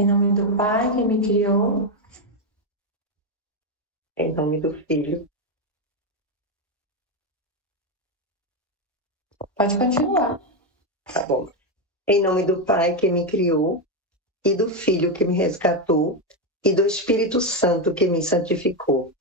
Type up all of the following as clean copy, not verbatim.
Em nome do Pai que me criou. Em nome do Filho. Pode continuar. Tá bom. Em nome do Pai que me criou, e do Filho que me resgatou, e do Espírito Santo que me santificou.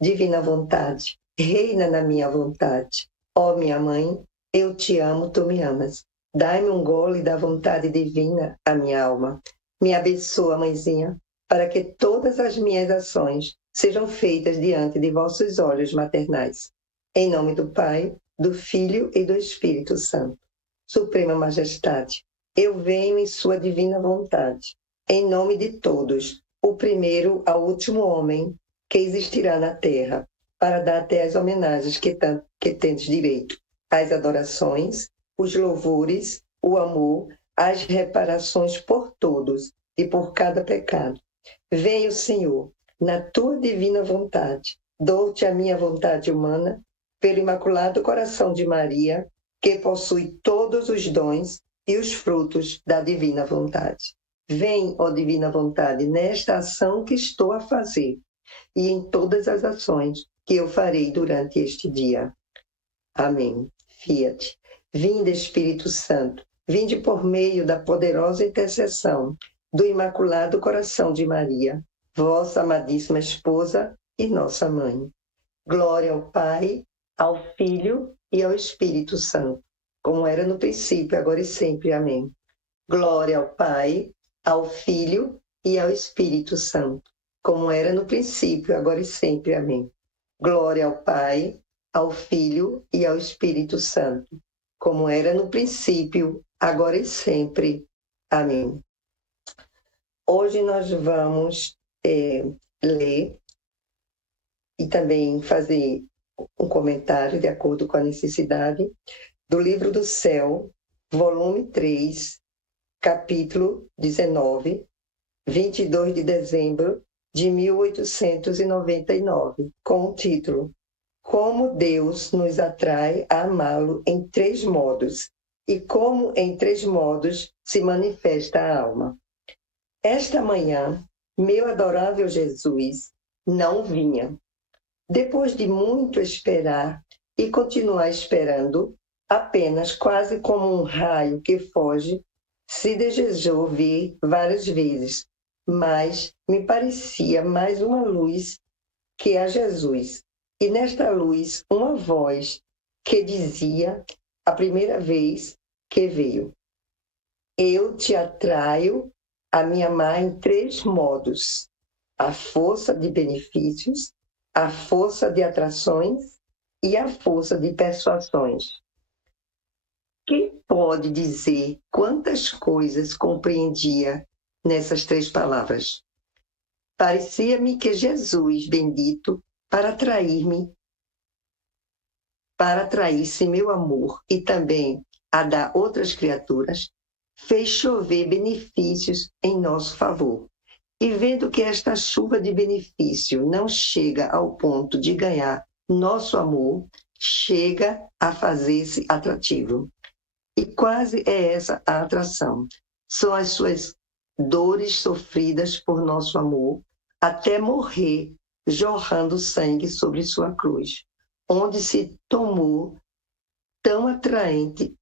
Divina vontade, reina na minha vontade. Ó minha mãe, eu te amo, tu me amas. Dai-me um gole da vontade divina à minha alma. Me abençoa, mãezinha, para que todas as minhas ações sejam feitas diante de vossos olhos maternais. Em nome do Pai, do Filho e do Espírito Santo. Suprema Majestade, eu venho em sua divina vontade, em nome de todos, o primeiro ao último homem que existirá na terra, para dar até as homenagens que tendes direito, as adorações, os louvores, o amor, as reparações por todos e por cada pecado. Venho, Senhor, na tua divina vontade, dou-te a minha vontade humana, pelo Imaculado Coração de Maria, que possui todos os dons e os frutos da divina vontade. Vem, ó divina vontade, nesta ação que estou a fazer e em todas as ações que eu farei durante este dia. Amém. Fiat. Vinde, Espírito Santo, vinde por meio da poderosa intercessão do Imaculado Coração de Maria, vossa amadíssima esposa e nossa mãe. Glória ao Pai, ao Filho e ao Espírito Santo, como era no princípio, agora e sempre. Amém. Glória ao Pai, ao Filho e ao Espírito Santo, como era no princípio, agora e sempre. Amém. Glória ao Pai, ao Filho e ao Espírito Santo, como era no princípio, agora e sempre. Amém. Hoje nós vamos ler e também fazer um comentário, de acordo com a necessidade, do Livro do Céu, volume 3, capítulo 19, 22 de dezembro de 1899, com o título Como Deus nos atrai a amá-lo em 3 modos e como em 3 modos se manifesta a alma. Esta manhã, meu adorável Jesus não vinha. Depois de muito esperar e continuar esperando, apenas quase como um raio que foge, se desejou vir várias vezes, mas me parecia mais uma luz que a Jesus. E nesta luz, uma voz que dizia, a primeira vez que veio: eu te atraio a me amar em 3 modos: a força de benefícios, a força de atrações e a força de persuasões. Quem pode dizer quantas coisas compreendia nessas 3 palavras? Parecia-me que Jesus, bendito, para atrair-se meu amor e também a dar outras criaturas, fez chover benefícios em nosso favor. E vendo que esta chuva de benefício não chega ao ponto de ganhar nosso amor, chega a fazer-se atrativo. E quase é essa a atração. São as suas dores sofridas por nosso amor, até morrer, jorrando sangue sobre sua cruz, onde se tornou tão atraente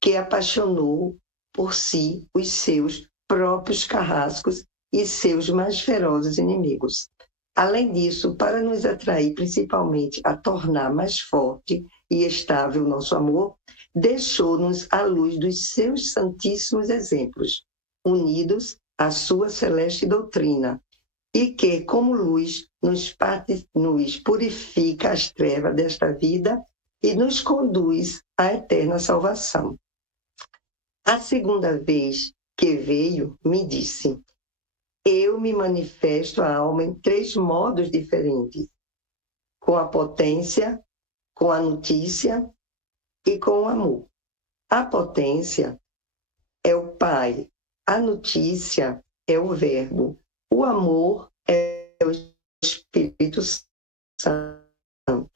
que apaixonou por si os seus próprios carrascos e seus mais ferozes inimigos. Além disso, para nos atrair principalmente a tornar mais forte e estável nosso amor, deixou-nos a luz dos seus santíssimos exemplos, unidos à sua celeste doutrina, e que, como luz, nos purifica as trevas desta vida e nos conduz à eterna salvação. A segunda vez que veio, me disse: eu me manifesto à alma em 3 modos diferentes: com a potência, com a notícia e com o amor. A potência é o Pai, a notícia é o Verbo, o amor é o Espírito Santo.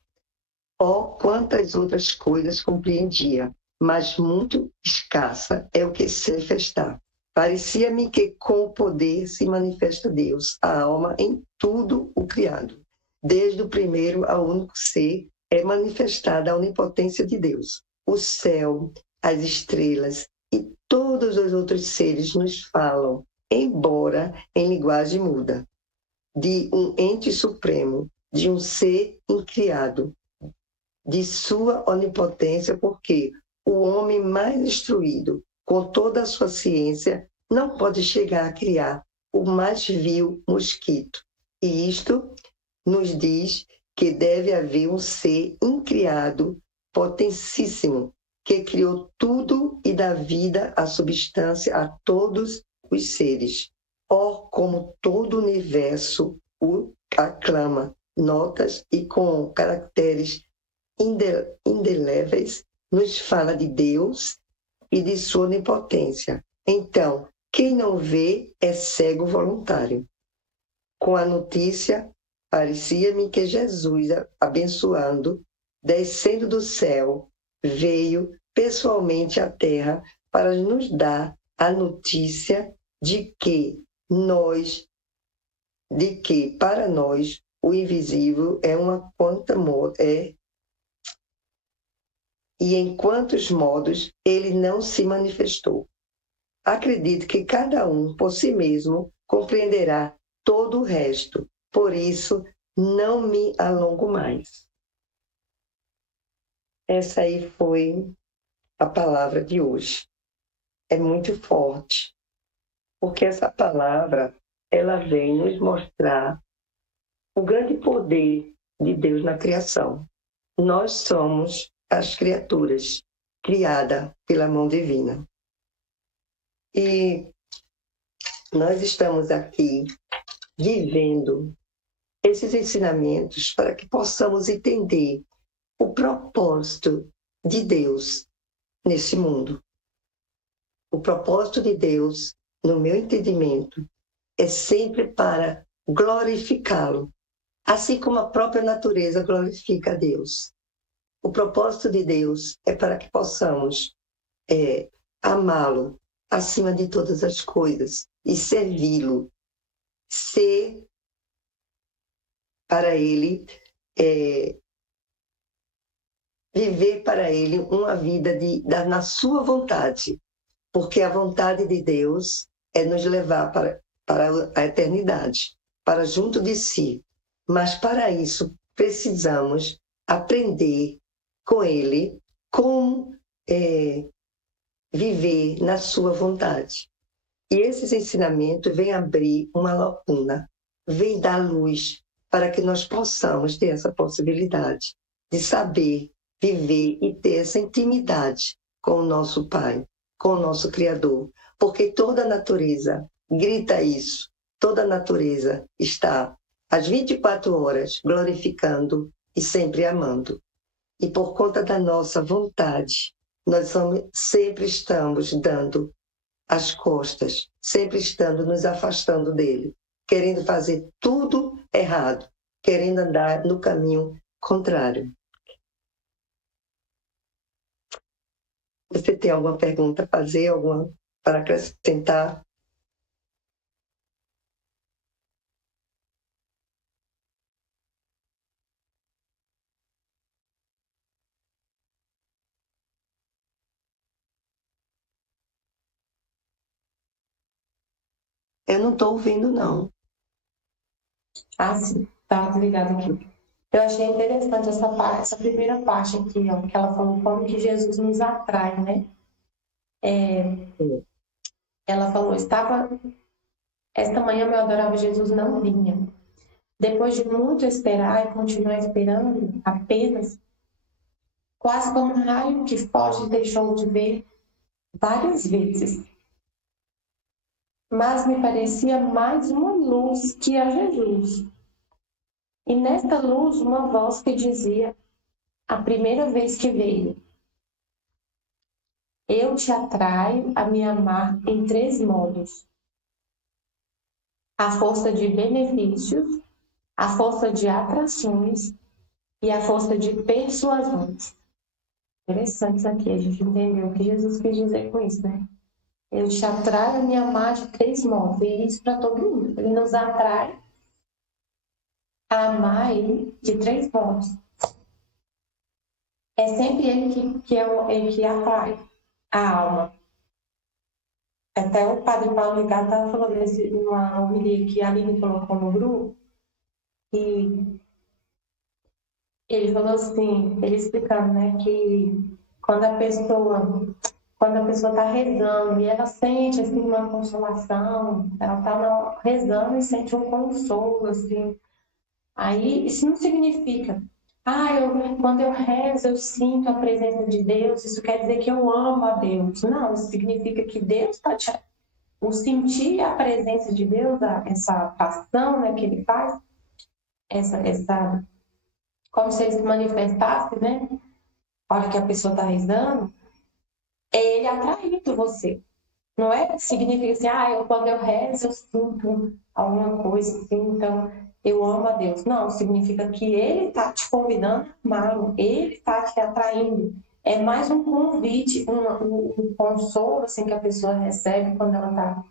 Oh, quantas outras coisas compreendia, mas muito escassa é o que se manifestar. Parecia-me que com o poder se manifesta Deus, a alma em tudo o criado. Desde o primeiro ao único ser é manifestada a onipotência de Deus. O céu, as estrelas e todos os outros seres nos falam, embora em linguagem muda, de um ente supremo, de um ser incriado, de sua onipotência, porque o homem mais instruído, com toda a sua ciência, não pode chegar a criar o mais vil mosquito. E isto nos diz que deve haver um ser incriado, potentíssimo, que criou tudo e dá vida à substância a todos os seres. Ó, como todo o universo o aclama, notas e com caracteres indeléveis, nos fala de Deus e de sua onipotência. Então, quem não vê é cego voluntário. Com a notícia, parecia-me que Jesus, abençoando, descendo do céu, veio pessoalmente à terra para nos dar a notícia de que para nós o invisível é uma quanta e em quantos modos ele não se manifestou. Acredito que cada um por si mesmo compreenderá todo o resto, por isso não me alongo mais. Essa aí foi a palavra de hoje. É muito forte, porque essa palavra ela vem nos mostrar o grande poder de Deus na criação. Nós somos as criaturas criadas pela mão divina. E nós estamos aqui vivendo esses ensinamentos para que possamos entender o propósito de Deus nesse mundo. O propósito de Deus, no meu entendimento, é sempre para glorificá-lo, assim como a própria natureza glorifica a Deus. O propósito de Deus é para que possamos amá-lo acima de todas as coisas e servi-lo, ser para Ele, viver para Ele uma vida na sua vontade, porque a vontade de Deus é nos levar para a eternidade, para junto de si. Mas para isso precisamos aprender com Ele como viver na sua vontade. E esses ensinamentos vêm abrir uma lacuna, vêm dar luz para que nós possamos ter essa possibilidade de saber viver e ter essa intimidade com o nosso Pai, com o nosso Criador. Porque toda a natureza grita isso, toda a natureza está às 24 horas glorificando e sempre amando. E por conta da nossa vontade, nós sempre estamos dando as costas, sempre estando nos afastando dele, querendo fazer tudo errado, querendo andar no caminho contrário. Você tem alguma pergunta a fazer, alguma para acrescentar? Eu não estou ouvindo, não. Ah, sim. Tá desligado aqui. Eu achei interessante essa primeira parte aqui, ó, que ela falou como que Jesus nos atrai, né? Ela falou, esta manhã meu adorável Jesus não vinha. Depois de muito esperar e continuar esperando, apenas, quase como um raio que foge, deixou de ver várias vezes. Mas me parecia mais uma luz que a Jesus. E nesta luz, uma voz que dizia, a primeira vez que veio, eu te atraio a me amar em 3 modos. A força de benefícios, a força de atrações e a força de persuasões. Interessante isso aqui, a gente entendeu o que Jesus quis dizer com isso, né? Ele te atrai a me amar de 3 modos, e isso para todo mundo. Ele nos atrai a amar ele de 3 modos. É sempre ele ele que atrai a alma. Até o Padre Paulo Ricardo estava falando numa homilia que a Aline colocou no grupo, e ele falou assim, ele explicando, né, que quando a pessoa está rezando e ela sente assim uma consolação, ela está rezando e sente um consolo, assim. Aí isso não significa, quando eu rezo eu sinto a presença de Deus, isso quer dizer que eu amo a Deus. Não, isso significa que Deus está te... O sentir a presença de Deus, essa ação, né, que ele faz, essa como se ele se manifestasse, né? A hora que a pessoa está rezando, é ele atraindo você. Não é significa assim, quando eu rezo eu sinto alguma coisa assim, então eu amo a Deus. Não, significa que ele está te convidando a amá-lo, ele está te atraindo. É mais um convite, um consolo assim, que a pessoa recebe quando ela está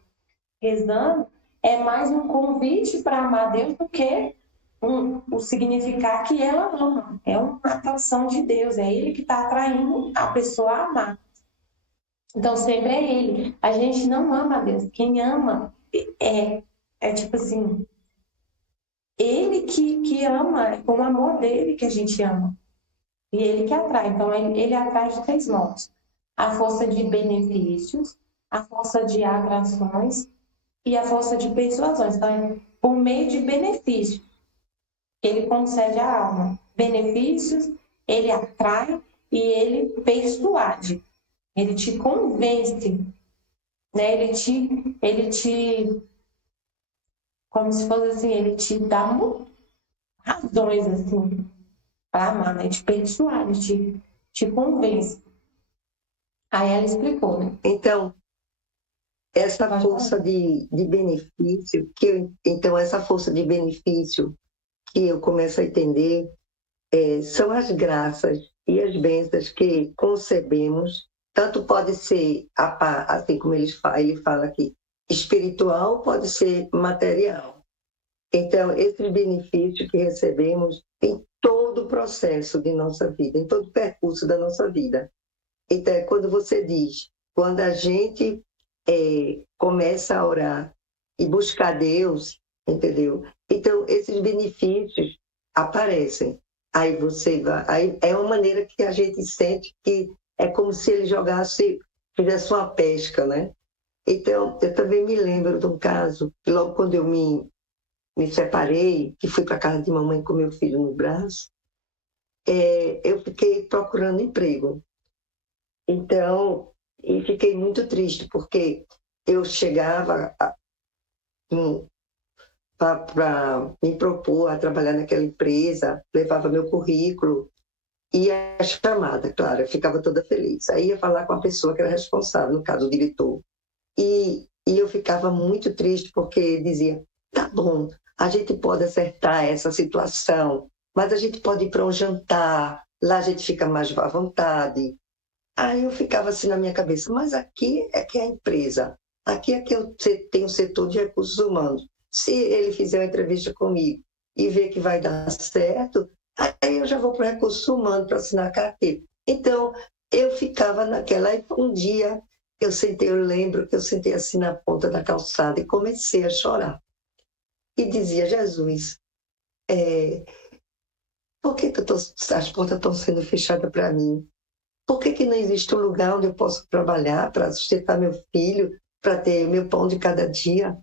rezando, é mais um convite para amar a Deus do que o significar que ela ama. É uma atração de Deus, é ele que está atraindo a pessoa a amar. Então sempre é ele. A gente não ama a Deus. Quem ama é tipo assim, ele que ama, é com o amor dele que a gente ama. E ele que atrai. Então ele atrai de 3 modos: a força de benefícios, a força de atrações e a força de persuasões. Então, por meio de benefícios, ele concede à alma benefícios, ele atrai e ele persuade. Ele te convence, né? Como se fosse assim, ele te dá razões, assim, para amar, né? Te persuade, te convence. Aí ela explicou, né? Então, essa força de benefício, então essa força de benefício que eu começo a entender são as graças e as bênçãos que concebemos, tanto pode ser, assim como ele fala aqui, espiritual, pode ser material. Então, esse benefício que recebemos em todo o processo de nossa vida, em todo o percurso da nossa vida. Então, quando você diz, quando a gente começa a orar e buscar Deus, entendeu? Então, esses benefícios aparecem. Aí você vai, aí é uma maneira que a gente sente que é como se ele fizesse uma pesca, né? Então, eu também me lembro de um caso, que logo quando eu me separei, que fui para casa de mamãe com meu filho no braço, eu fiquei procurando emprego. Então, e fiquei muito triste, porque eu chegava para me propor a trabalhar naquela empresa, levava meu currículo, ia chamada, claro, eu ficava toda feliz. Aí ia falar com a pessoa que era responsável, no caso, o diretor. E eu ficava muito triste, porque dizia, tá bom, a gente pode acertar essa situação, mas a gente pode ir para um jantar, lá a gente fica mais à vontade. Aí eu ficava assim na minha cabeça, mas aqui é que é a empresa, aqui é que eu tenho o setor de recursos humanos. Se ele fizer uma entrevista comigo e ver que vai dar certo, aí eu já vou para o recursos humanos para assinar a carteira. Então, eu ficava naquela, e um dia eu lembro que eu sentei assim na ponta da calçada e comecei a chorar. E dizia, Jesus, por que as portas estão sendo fechadas para mim? Por que não existe um lugar onde eu possa trabalhar para sustentar meu filho, para ter meu pão de cada dia?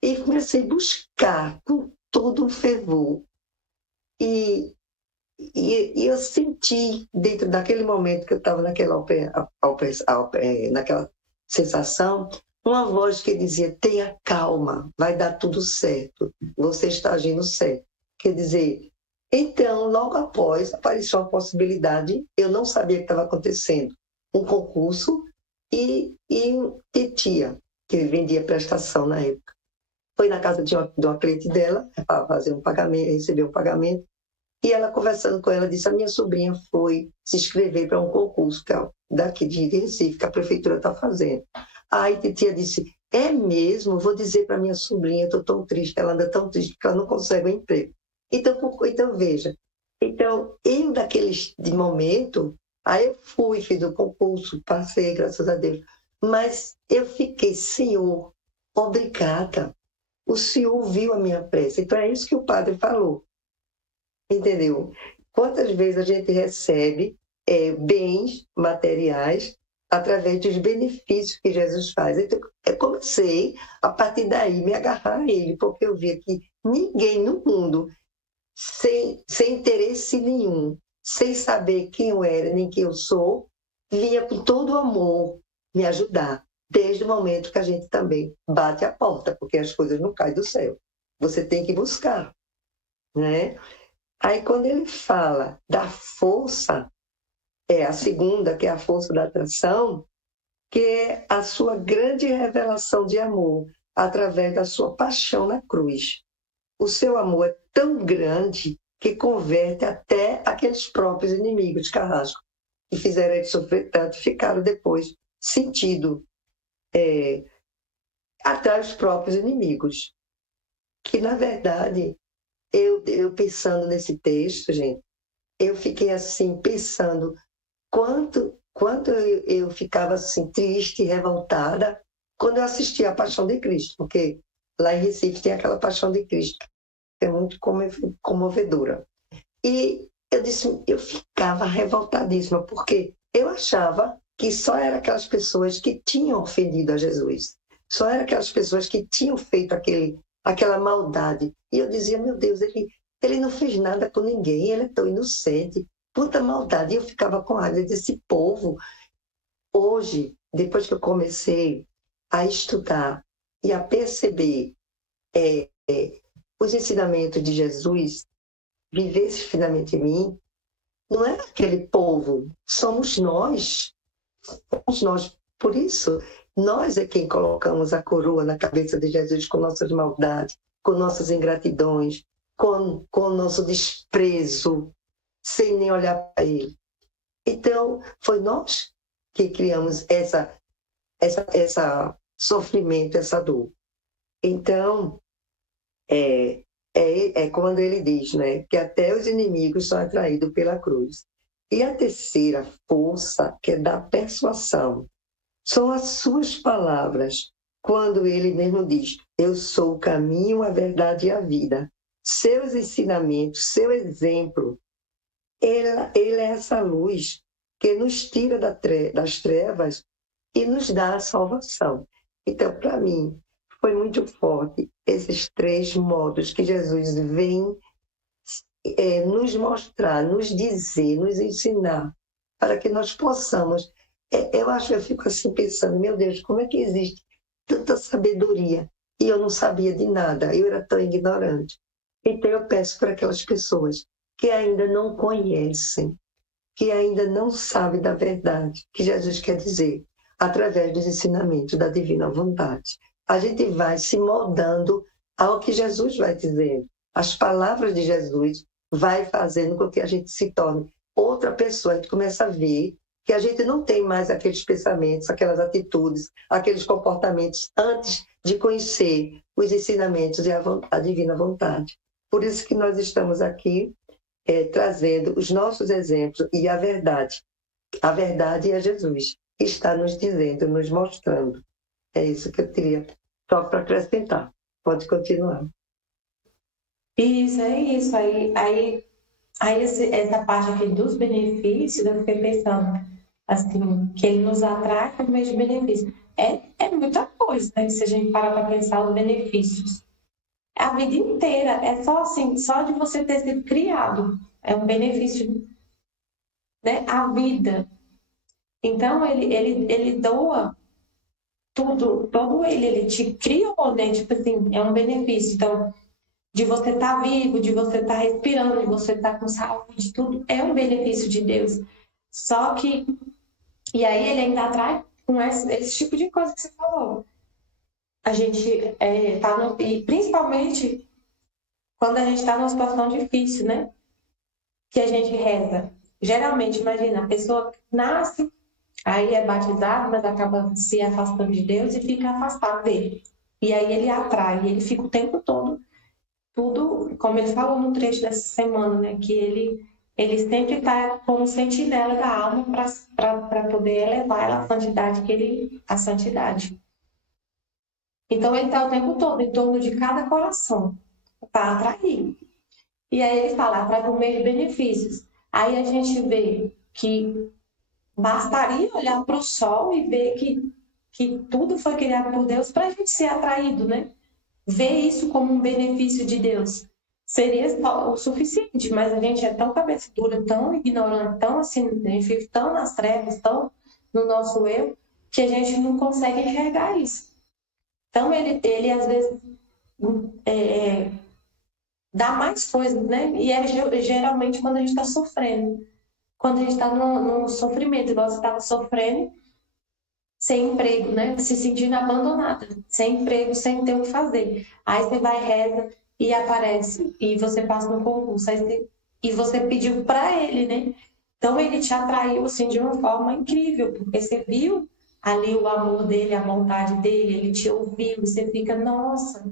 E comecei a buscar com todo um fervor. E eu senti, dentro daquele momento que eu estava naquela sensação, uma voz que dizia, tenha calma, vai dar tudo certo, você está agindo certo. Quer dizer, então, logo após, apareceu a possibilidade, eu não sabia o que estava acontecendo, um concurso e titia, que vendia prestação na época. Foi na casa de uma cliente dela, para fazer um pagamento, receber um pagamento, E ela, conversando com ela, disse: a minha sobrinha foi se inscrever para um concurso daqui de Recife, que a prefeitura está fazendo. Aí titia disse: é mesmo? Vou dizer para minha sobrinha, estou tão triste, ela anda tão triste porque ela não consegue um emprego. Então veja, então eu de momento, aí eu fui, fiz o concurso, passei, graças a Deus, mas eu fiquei: Senhor, obrigada, o Senhor ouviu a minha prece. Então é isso que o padre falou, entendeu? Quantas vezes a gente recebe bens materiais através dos benefícios que Jesus faz. Então, eu comecei, a partir daí, me agarrar a ele, porque eu via que ninguém no mundo, sem interesse nenhum, sem saber quem eu era, nem quem eu sou, vinha com todo o amor me ajudar, desde o momento que a gente também bate a porta, porque as coisas não caem do céu. Você tem que buscar, né? Aí, quando ele fala da força, a segunda, que é a força da atração, que é a sua grande revelação de amor, através da sua paixão na cruz. O seu amor é tão grande que converte até aqueles próprios inimigos de Carrasco, que fizeram ele sofrer tanto, ficaram depois sentindo até os próprios inimigos. Que, na verdade, eu pensando nesse texto, gente, eu fiquei assim, pensando quanto eu ficava assim, triste, revoltada, quando eu assistia a Paixão de Cristo, porque lá em Recife tem aquela Paixão de Cristo, que é muito comovedora. E eu ficava revoltadíssima, porque eu achava que só eram aquelas pessoas que tinham ofendido a Jesus, só eram aquelas pessoas que tinham feito aquela maldade. E eu dizia: meu Deus, ele não fez nada com ninguém, ele é tão inocente, puta maldade. E eu ficava com raiva desse povo. Hoje, depois que eu comecei a estudar e a perceber os ensinamentos de Jesus, viver esse ensinamento em mim, não é aquele povo, somos nós. Somos nós. Por isso, nós é quem colocamos a coroa na cabeça de Jesus com nossas maldades, com nossas ingratidões, com o nosso desprezo, sem nem olhar para ele. Então, foi nós que criamos essa sofrimento, essa dor. Então, quando ele diz, né, que até os inimigos são atraídos pela cruz. E a terceira força, que é da persuasão, são as suas palavras, quando ele mesmo diz: eu sou o caminho, a verdade e a vida. Seus ensinamentos, seu exemplo, ele é essa luz que nos tira das trevas e nos dá a salvação. Então, para mim, foi muito forte esses 3 modos que Jesus vem nos mostrar, nos dizer, nos ensinar, para que nós possamos. Eu fico assim pensando: meu Deus, como é que existe tanta sabedoria? E eu não sabia de nada, eu era tão ignorante. Então eu peço para aquelas pessoas que ainda não conhecem, que ainda não sabem da verdade que Jesus quer dizer, através dos ensinamentos da divina vontade. A gente vai se moldando ao que Jesus vai dizendo. As palavras de Jesus vai fazendo com que a gente se torne outra pessoa. A gente começa a ver que a gente não tem mais aqueles pensamentos, aquelas atitudes, aqueles comportamentos antes de conhecer os ensinamentos e a divina vontade. Por isso que nós estamos aqui trazendo os nossos exemplos e a verdade. A verdade é Jesus, que está nos dizendo, nos mostrando. É isso que eu queria só para acrescentar. Pode continuar. Isso, é isso. Aí essa parte aqui dos benefícios, eu fiquei pensando, assim, que ele nos atrai por meio de benefícios. É muita coisa, né? Se a gente parar para pensar os benefícios. A vida inteira, é só assim, só de você ter sido criado, é um benefício, né? A vida. Então, ele doa tudo, todo ele te criou, né? Tipo assim, é um benefício. Então, de você estar vivo, de você estar respirando, de você estar com saúde, tudo é um benefício de Deus. Só que, e aí ele ainda atrai com esse tipo de coisa que você falou. A gente tá e principalmente quando a gente está numa situação difícil, né? que a gente reza? Geralmente, imagina, a pessoa nasce, aí é batizado, mas acaba se afastando de Deus e fica afastado dele. E aí ele atrai, ele fica o tempo todo, tudo, como ele falou no trecho dessa semana, né? Que ele sempre está como sentinela da alma para poder elevar ela à santidade a santidade. Então ele está o tempo todo em torno de cada coração para atrair. E aí ele fala, atrai por meio de benefícios. Aí a gente vê que bastaria olhar para o sol e ver que tudo foi criado por Deus para a gente ser atraído, né? Ver isso como um benefício de Deus. Seria o suficiente, mas a gente é tão cabeça dura, tão ignorante, tão assim, a gente vive tão nas trevas, tão no nosso eu, que a gente não consegue enxergar isso. Então ele às vezes dá mais coisas, né? E é geralmente quando a gente está sofrendo. Quando a gente está no sofrimento, igual você estava sofrendo, sem emprego, né? Se sentindo abandonada, sem emprego, sem ter o que fazer. Aí você vai, reza e aparece, e você passa no concurso, e você pediu para ele, né? Então ele te atraiu assim de uma forma incrível, porque você viu ali o amor dele, a vontade dele, ele te ouviu, e você fica, nossa,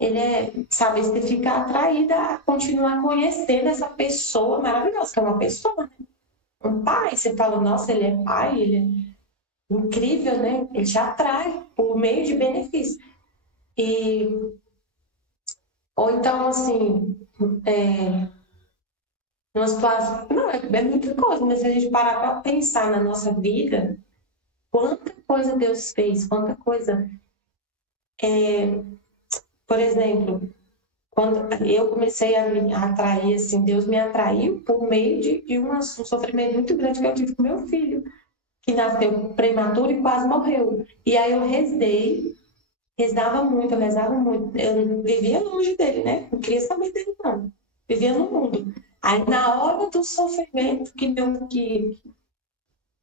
ele é, sabe, você fica atraída a continuar conhecendo essa pessoa maravilhosa, que é uma pessoa, né? Um pai, você fala, nossa, ele é pai, ele é incrível, né? Ele te atrai por meio de benefício. Ou então, assim, numa situação. Não, é muita coisa, mas se a gente parar para pensar na nossa vida, quanta coisa Deus fez, quanta coisa. Por exemplo, quando eu comecei a me atrair, assim, Deus me atraiu por meio de um sofrimento muito grande que eu tive com meu filho, que nasceu prematuro e quase morreu. E aí eu rezava muito, eu rezava muito. Eu vivia longe dele, né? Não queria saber dele, não. Vivia no mundo. Aí, na hora do sofrimento, que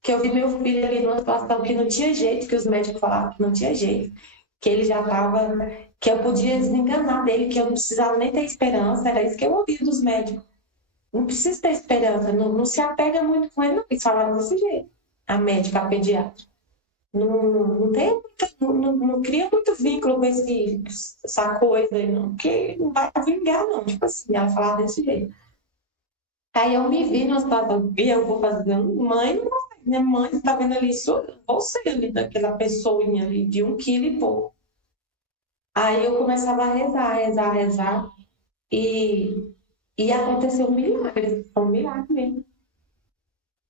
eu vi meu filho ali numa situação que não tinha jeito, que os médicos falavam que não tinha jeito, que ele já estava, que eu podia desenganar dele, que eu não precisava nem ter esperança, era isso que eu ouvia dos médicos. Não precisa ter esperança, não se apega muito com ele, não. Eles falavam desse jeito. A médica, a pediatra. Não tem não cria muito vínculo com essa coisa aí, não, porque não vai vingar, não. Tipo assim, ela falava desse jeito. Aí eu me vi numa situação que eu vou fazer, mãe, não consegue, né? Mãe, você tá vendo ali, você ali, daquela pessoinha ali, de 1 quilo e pouco. Aí eu começava a rezar, rezar, rezar, e aconteceu um milagre mesmo.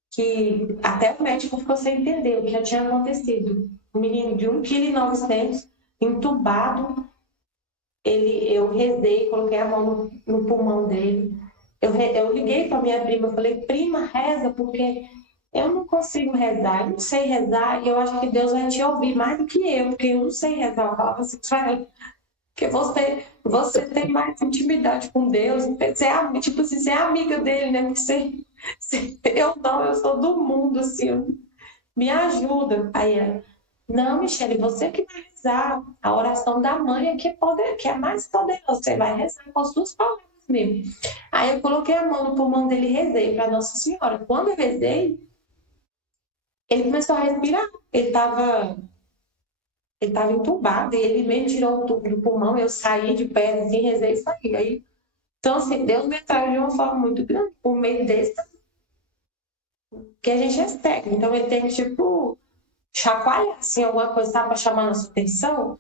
Que até o médico ficou sem entender o que já tinha acontecido. Um menino de 1,9 kg, entubado, eu rezei, coloquei a mão no pulmão dele. Eu liguei para minha prima, falei, prima, reza, porque eu não consigo rezar, eu não sei rezar, e eu acho que Deus vai te ouvir mais do que eu, porque eu não sei rezar. Eu falava assim para ela, porque você tem mais intimidade com Deus, você é, tipo assim, você é amiga dele, né? Porque eu não, eu sou do mundo, assim, me ajuda. Aí ela, não, Michele, você que vai rezar. A oração da mãe é que é mais poderosa. Você vai rezar com as suas palavras mesmo. Aí eu coloquei a mão no pulmão dele e rezei para Nossa Senhora. Quando eu rezei, ele começou a respirar. Ele estava entubado e ele mesmo tirou o tubo do pulmão. Eu saí de perto, assim, rezei e saí. Aí, então, assim, Deus me atraiu de uma forma muito grande por meio desse que a gente é cego. Então, ele tem que, tipo, chacoalhar, assim, alguma coisa, sabe, para chamar nossa atenção.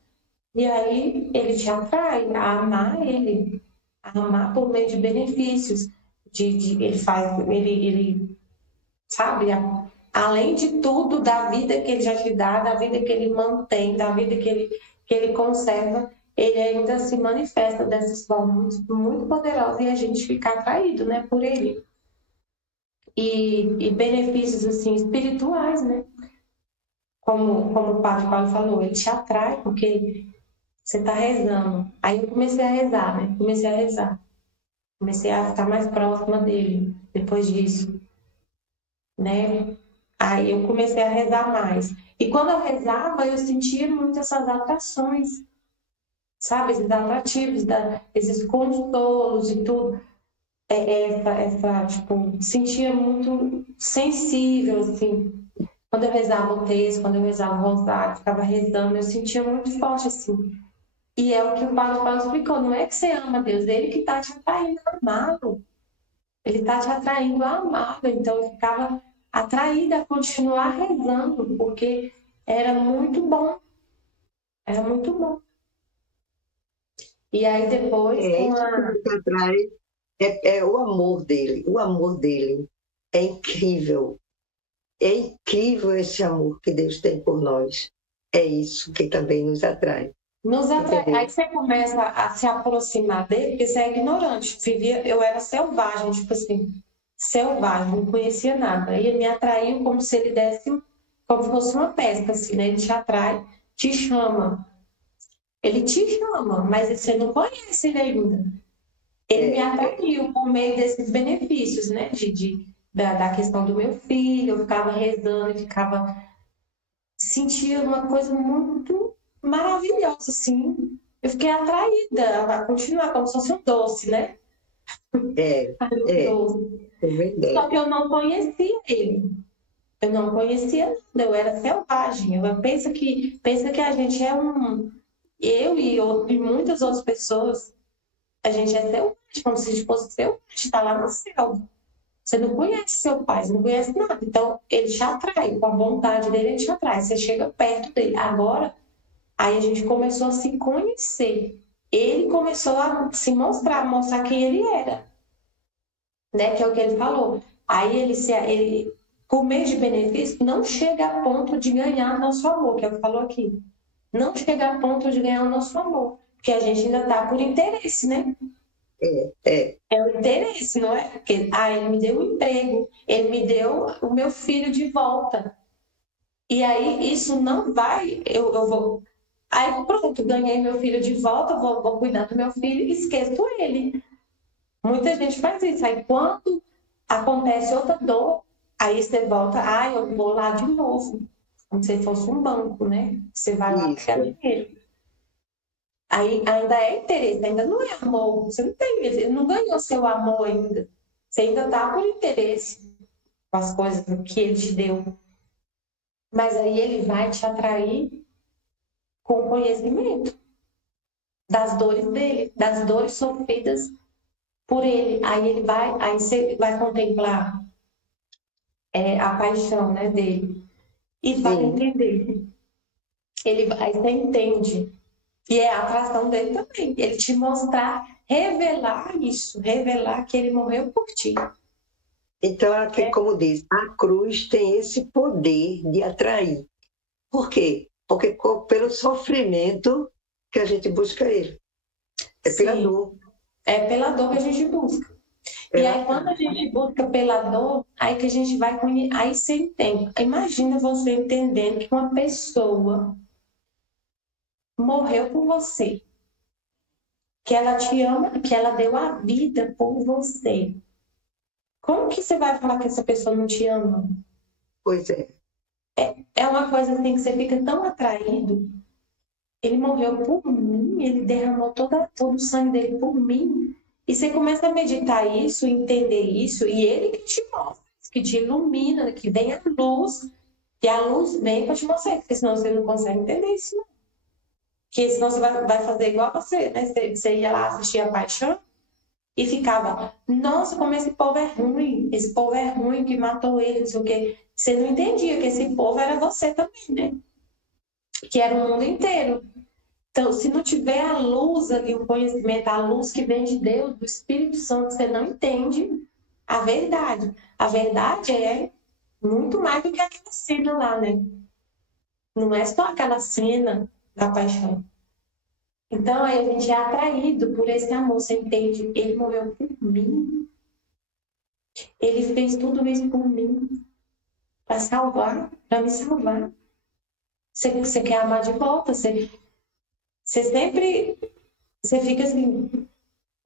E aí ele te atrai a amar ele, a amar por meio de benefícios. Ele faz, ele sabe, além de tudo, da vida que ele já te dá, da vida que ele mantém, da vida que ele conserva, ele ainda se manifesta dessas formas muito, muito poderosas e a gente fica atraído, né, por ele. E benefícios, assim, espirituais, né? Como o Padre Paulo falou, ele te atrai porque você está rezando. Aí eu comecei a rezar, né? Comecei a rezar. Comecei a ficar mais próxima dele depois disso, né? Aí eu comecei a rezar mais. E quando eu rezava, eu sentia muito essas atrações, sabe? Esses atrativos, esses consolos e tudo. tipo, sentia muito sensível, assim. Quando eu rezava o texto, quando eu rezava o rosário, ficava rezando, eu sentia muito forte, assim. E é o que o Padre Paulo explicou, não é que você ama Deus, é ele que está te atraindo a amá-lo. Ele está te atraindo a amá-lo. Então eu ficava atraída a continuar rezando, porque era muito bom. Era muito bom. E aí depois, É com isso que a... nos atrai, é o amor dele. O amor dele é incrível. É incrível esse amor que Deus tem por nós. É isso que também nos atrai, Nos atrai. Aí entendeu? você começa a se aproximar dele, porque você é ignorante. Eu era selvagem, tipo assim, selvagem, não conhecia nada. E ele me atraiu como se ele desse, como se fosse uma pesca, assim, né? Ele te atrai, te chama. Ele te chama, mas você não conhece ele ainda. Ele me É, atraiu por meio desses benefícios, né? Da questão do meu filho, eu ficava rezando, eu ficava sentia uma coisa muito maravilhosa, assim. Eu fiquei atraída a continuar, como se fosse um doce, né? é, Um é, doce. é Só que verdade. eu não conhecia ele. Eu não conhecia nada, eu era selvagem. Pensa que a gente é um. E muitas outras pessoas, a gente é selvagem, como se a gente fosse selvagem, está lá no céu. Você não conhece seu pai, você não conhece nada. Então, ele te atrai, com a vontade dele, ele te atrai. Você chega perto dele. Agora, aí a gente começou a se conhecer. Ele começou a se mostrar, mostrar quem ele era, né? Que é o que ele falou. Aí ele por meio de benefício, não chega a ponto de ganhar nosso amor, que é o que falou aqui. Não chega a ponto de ganhar o nosso amor, porque a gente ainda tá por interesse, né? É. É o interesse, não é? Porque, ele me deu um emprego, ele me deu o meu filho de volta. E aí isso não vai, eu vou. Aí pronto, ganhei meu filho de volta, vou cuidar do meu filho e esqueço ele. Muita gente faz isso. Aí quando acontece outra dor, aí você volta, eu vou lá de novo. Como se fosse um banco, né? Você vai lá pegar Isso. dinheiro. Aí ainda é interesse, ainda não é amor. Você não tem, você não ganhou seu amor ainda. Você ainda tá por interesse com as coisas que ele te deu. Mas aí ele vai te atrair com conhecimento das dores dele, das dores sofridas por ele. Aí você vai contemplar a paixão, né, dele e vai Sim. entender. Aí você entende. E é a atração dele também. Ele te mostrar, revelar isso, revelar que ele morreu por ti. Então, aqui, É, como diz, a cruz tem esse poder de atrair. Por quê? Porque pelo sofrimento que a gente busca ele. É pela sim, dor. é pela dor que a gente busca. E Pela aí, quando a dor. gente busca pela dor, aí que a gente vai conhecer, aí você entende. Imagina você entendendo que uma pessoa morreu por você, que ela te ama, que ela deu a vida por você. Como que você vai falar que essa pessoa não te ama? Pois é. É uma coisa assim que você fica tão atraído. Ele morreu por mim, ele derramou todo o sangue dele por mim. E você começa a meditar isso, entender isso, e ele que te mostra, que te ilumina, que vem a luz, e a luz vem para te mostrar, porque senão você não consegue entender isso, não. Porque senão você vai fazer igual você, né? Você ia lá assistir a Paixão e ficava, nossa, como esse povo é ruim que matou ele, não sei o quê. Você não entendia que esse povo era você também, né? Que era o mundo inteiro. Então, se não tiver a luz ali, o conhecimento, a luz que vem de Deus, do Espírito Santo, você não entende a verdade. A verdade é muito mais do que aquela cena lá, né? Não é só aquela cena da paixão. Então, aí a gente é atraído por esse amor, você entende? Ele morreu por mim. Ele fez tudo isso por mim, para salvar, para me salvar. Você quer amar de volta, você sempre, você fica assim,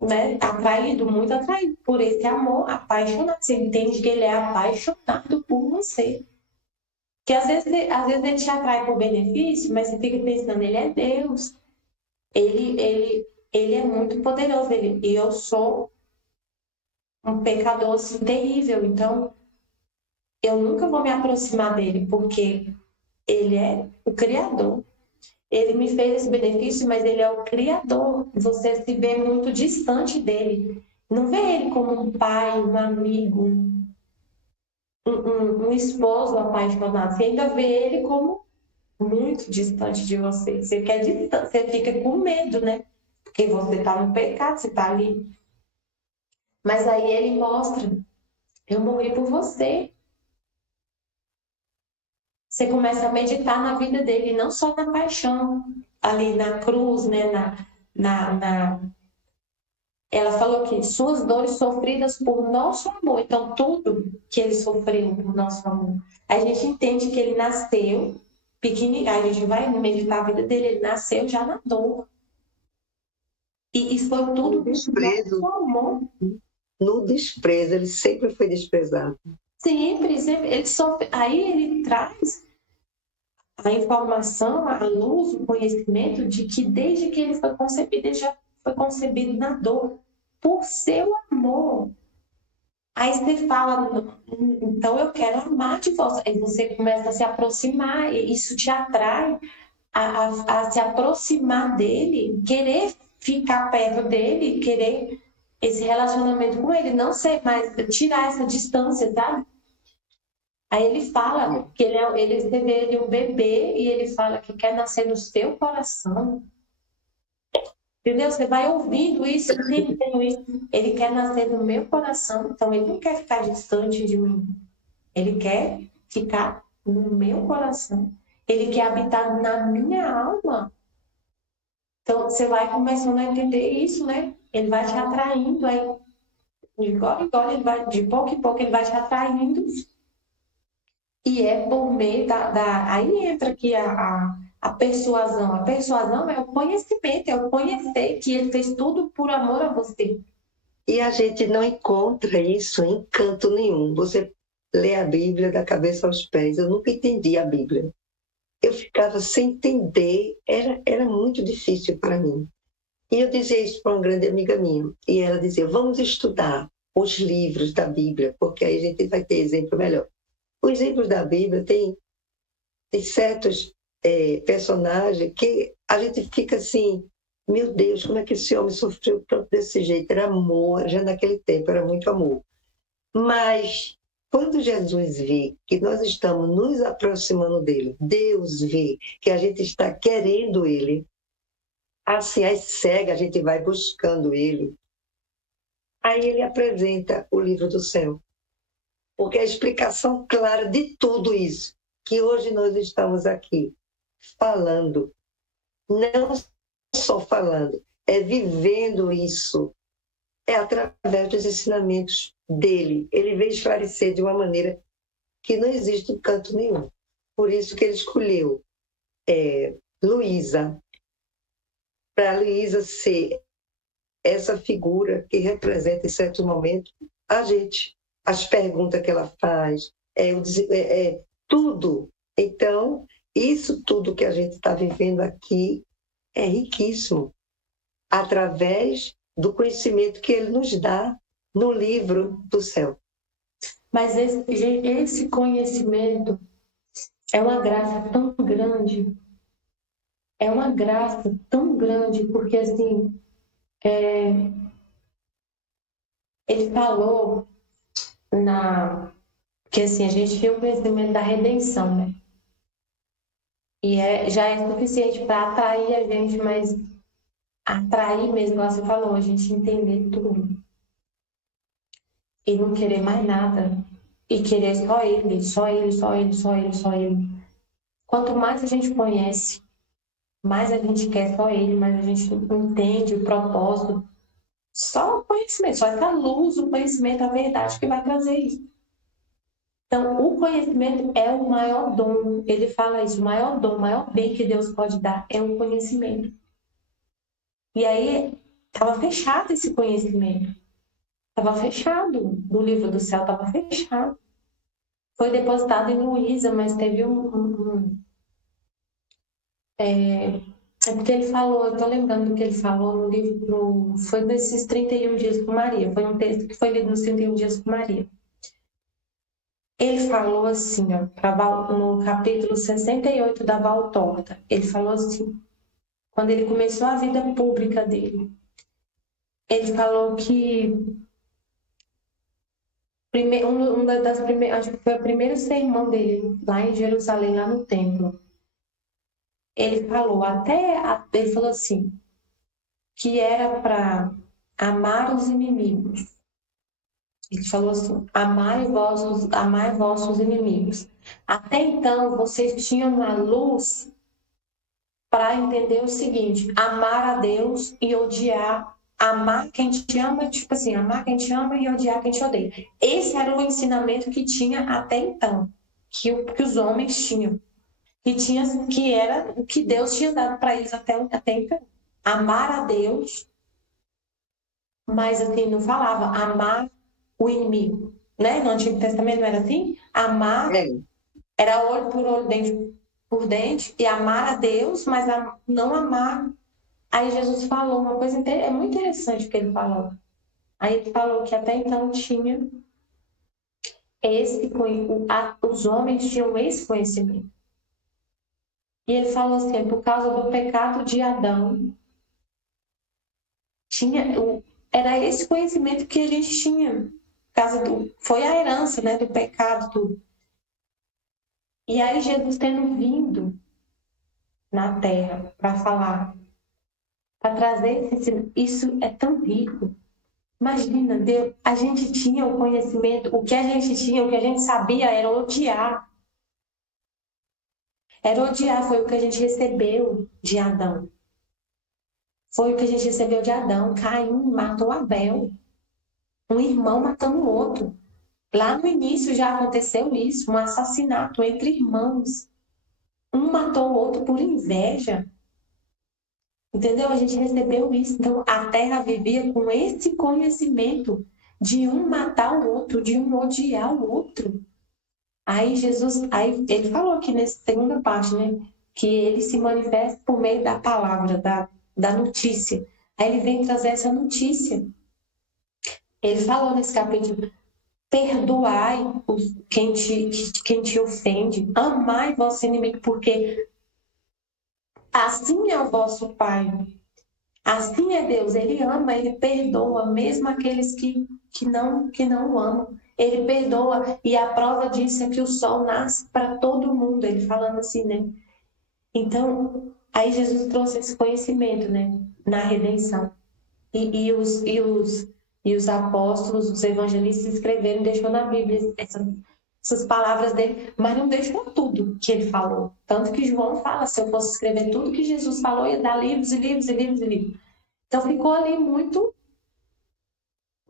né, atraído, muito atraído por esse amor, apaixonado. Você entende que ele é apaixonado por você. Que às vezes ele te atrai por benefício, mas você fica pensando, ele é Deus. Ele é muito poderoso. E eu sou um pecador assim, terrível. Então, eu nunca vou me aproximar dele, porque ele é o Criador. Ele me fez esse benefício, mas ele é o Criador. Você se vê muito distante dele. Não vê ele como um pai, um amigo, um esposo apaixonado. Você ainda vê ele como muito distante de você. Você quer distância, você fica com medo, né? Porque você está no pecado, você está ali. Mas aí ele mostra, eu morri por você. Você começa a meditar na vida dele, não só na paixão, ali na cruz, né? Ela falou que suas dores sofridas por nosso amor. Então, tudo que ele sofreu por nosso amor. A gente entende que ele nasceu pequenininho. A gente vai meditar a vida dele. Ele nasceu já na dor. E foi tudo desprezo, por nosso amor. No desprezo, ele sempre foi desprezado. Sempre, sempre. Ele sofre. Aí ele traz a informação, a luz, o conhecimento de que desde que ele foi concebido, ele já foi concebido na dor, por seu amor. Aí você fala, então eu quero amar de volta. Aí você começa a se aproximar, e isso te atrai a se aproximar dele, querer ficar perto dele, querer esse relacionamento com ele, não ser mais, tirar essa distância, sabe? Aí ele fala que você vê ele um bebê e ele fala que quer nascer no seu coração. Entendeu? Você vai ouvindo isso, entendendo isso. Ele quer nascer no meu coração, então ele não quer ficar distante de mim. Ele quer ficar no meu coração. Ele quer habitar na minha alma. Então você vai começando a entender isso, né? Ele vai te atraindo aí. De agora em agora, ele vai, de pouco em pouco, ele vai te atraindo. E é por meio aí entra aqui a persuasão. A persuasão é o conhecimento, é o conhecer que ele fez tudo por amor a você. E a gente não encontra isso em canto nenhum. Você lê a Bíblia da cabeça aos pés. Eu nunca entendi a Bíblia. Eu ficava sem entender. Era muito difícil para mim. E eu dizia isso para uma grande amiga minha. E ela dizia, vamos estudar os livros da Bíblia, porque aí a gente vai ter exemplo melhor. Os livros da Bíblia tem certos personagens que a gente fica assim, meu Deus, como é que esse homem sofreu tanto desse jeito? Era amor, já naquele tempo era muito amor. Mas quando Jesus vê que nós estamos nos aproximando dele, Deus vê que a gente está querendo ele, assim, às cegas a gente vai buscando ele, aí ele apresenta o livro do céu. Porque é a explicação clara de tudo isso que hoje nós estamos aqui falando, não só falando, é vivendo isso, é através dos ensinamentos dele. Ele veio esclarecer de uma maneira que não existe em canto nenhum. Por isso que ele escolheu Luísa, para Luísa ser essa figura que representa, em certo momento, a gente. As perguntas que ela faz, tudo. Então, isso tudo que a gente está vivendo aqui é riquíssimo, através do conhecimento que ele nos dá no livro do céu. Mas esse conhecimento é uma graça tão grande, porque assim, ele falou que assim, a gente tem o conhecimento da redenção, né? E já é suficiente para atrair a gente, mas atrair mesmo, como você falou, a gente entender tudo. E não querer mais nada. E querer só ele, só ele, só ele, só ele, só ele. Quanto mais a gente conhece, mais a gente quer só ele, mais a gente entende o propósito. Só o conhecimento, só essa luz, o conhecimento, a verdade que vai trazer isso. Então, o conhecimento é o maior dom. Ele fala isso, o maior dom, o maior bem que Deus pode dar é o conhecimento. E aí, estava fechado esse conhecimento. Estava fechado. No livro do céu estava fechado. Foi depositado em Luísa, mas teve É porque ele falou, eu tô lembrando do que ele falou no livro, foi nesses 31 dias com Maria, foi um texto que foi lido nos 31 dias com Maria. Ele falou assim, ó, no capítulo 68 da Valtorta, ele falou assim, quando ele começou a vida pública dele, ele falou que uma das primeiras, acho que foi o primeiro sermão dele lá em Jerusalém, lá no templo. Ele falou ele falou assim, que era para amar os inimigos. Ele falou assim, amai vossos inimigos. Até então, vocês tinham uma luz para entender o seguinte, amar a Deus e odiar, amar quem te ama, tipo assim, amar quem te ama e odiar quem te odeia. Esse era o ensinamento que tinha até então, que os homens tinham, que era o que Deus tinha dado para eles até então. Amar a Deus, mas assim, não falava amar o inimigo, né? No Antigo Testamento não era assim? Amar era olho por olho, dente por dente, e amar a Deus, mas não amar. Aí Jesus falou uma coisa é muito interessante o que ele falou. Aí ele falou que até então tinha os homens tinham esse conhecimento. E ele falou assim, por causa do pecado de Adão, era esse conhecimento que a gente tinha. Foi a herança, né, do pecado, tudo. E aí Jesus tendo vindo na Terra para falar, para trazer isso é tão rico. Imagina, Deus, a gente tinha o conhecimento, o que a gente tinha, o que a gente sabia era odiar. Era odiar, foi o que a gente recebeu de Adão. Foi o que a gente recebeu de Adão. Caim matou Abel. Um irmão matando o outro. Lá no início já aconteceu isso, um assassinato entre irmãos. Um matou o outro por inveja. Entendeu? A gente recebeu isso. Então, a Terra vivia com esse conhecimento de um matar o outro, de um odiar o outro. Aí ele falou aqui nessa segunda parte, né? Que ele se manifesta por meio da palavra, da notícia. Aí ele vem trazer essa notícia. Ele falou nesse capítulo, perdoai quem te ofende, amai vosso inimigo, porque assim é o vosso Pai. Assim é Deus, Ele ama, Ele perdoa, mesmo aqueles que não amam. Ele perdoa, e a prova disso é que o sol nasce para todo mundo, ele falando assim, né? Então, aí Jesus trouxe esse conhecimento, né? Na redenção. E os apóstolos, os evangelistas escreveram, deixou na Bíblia essas palavras dele, mas não deixou tudo que ele falou. Tanto que João fala, se eu fosse escrever tudo que Jesus falou, ia dar livros e livros e livros e livros. Então ficou ali muito,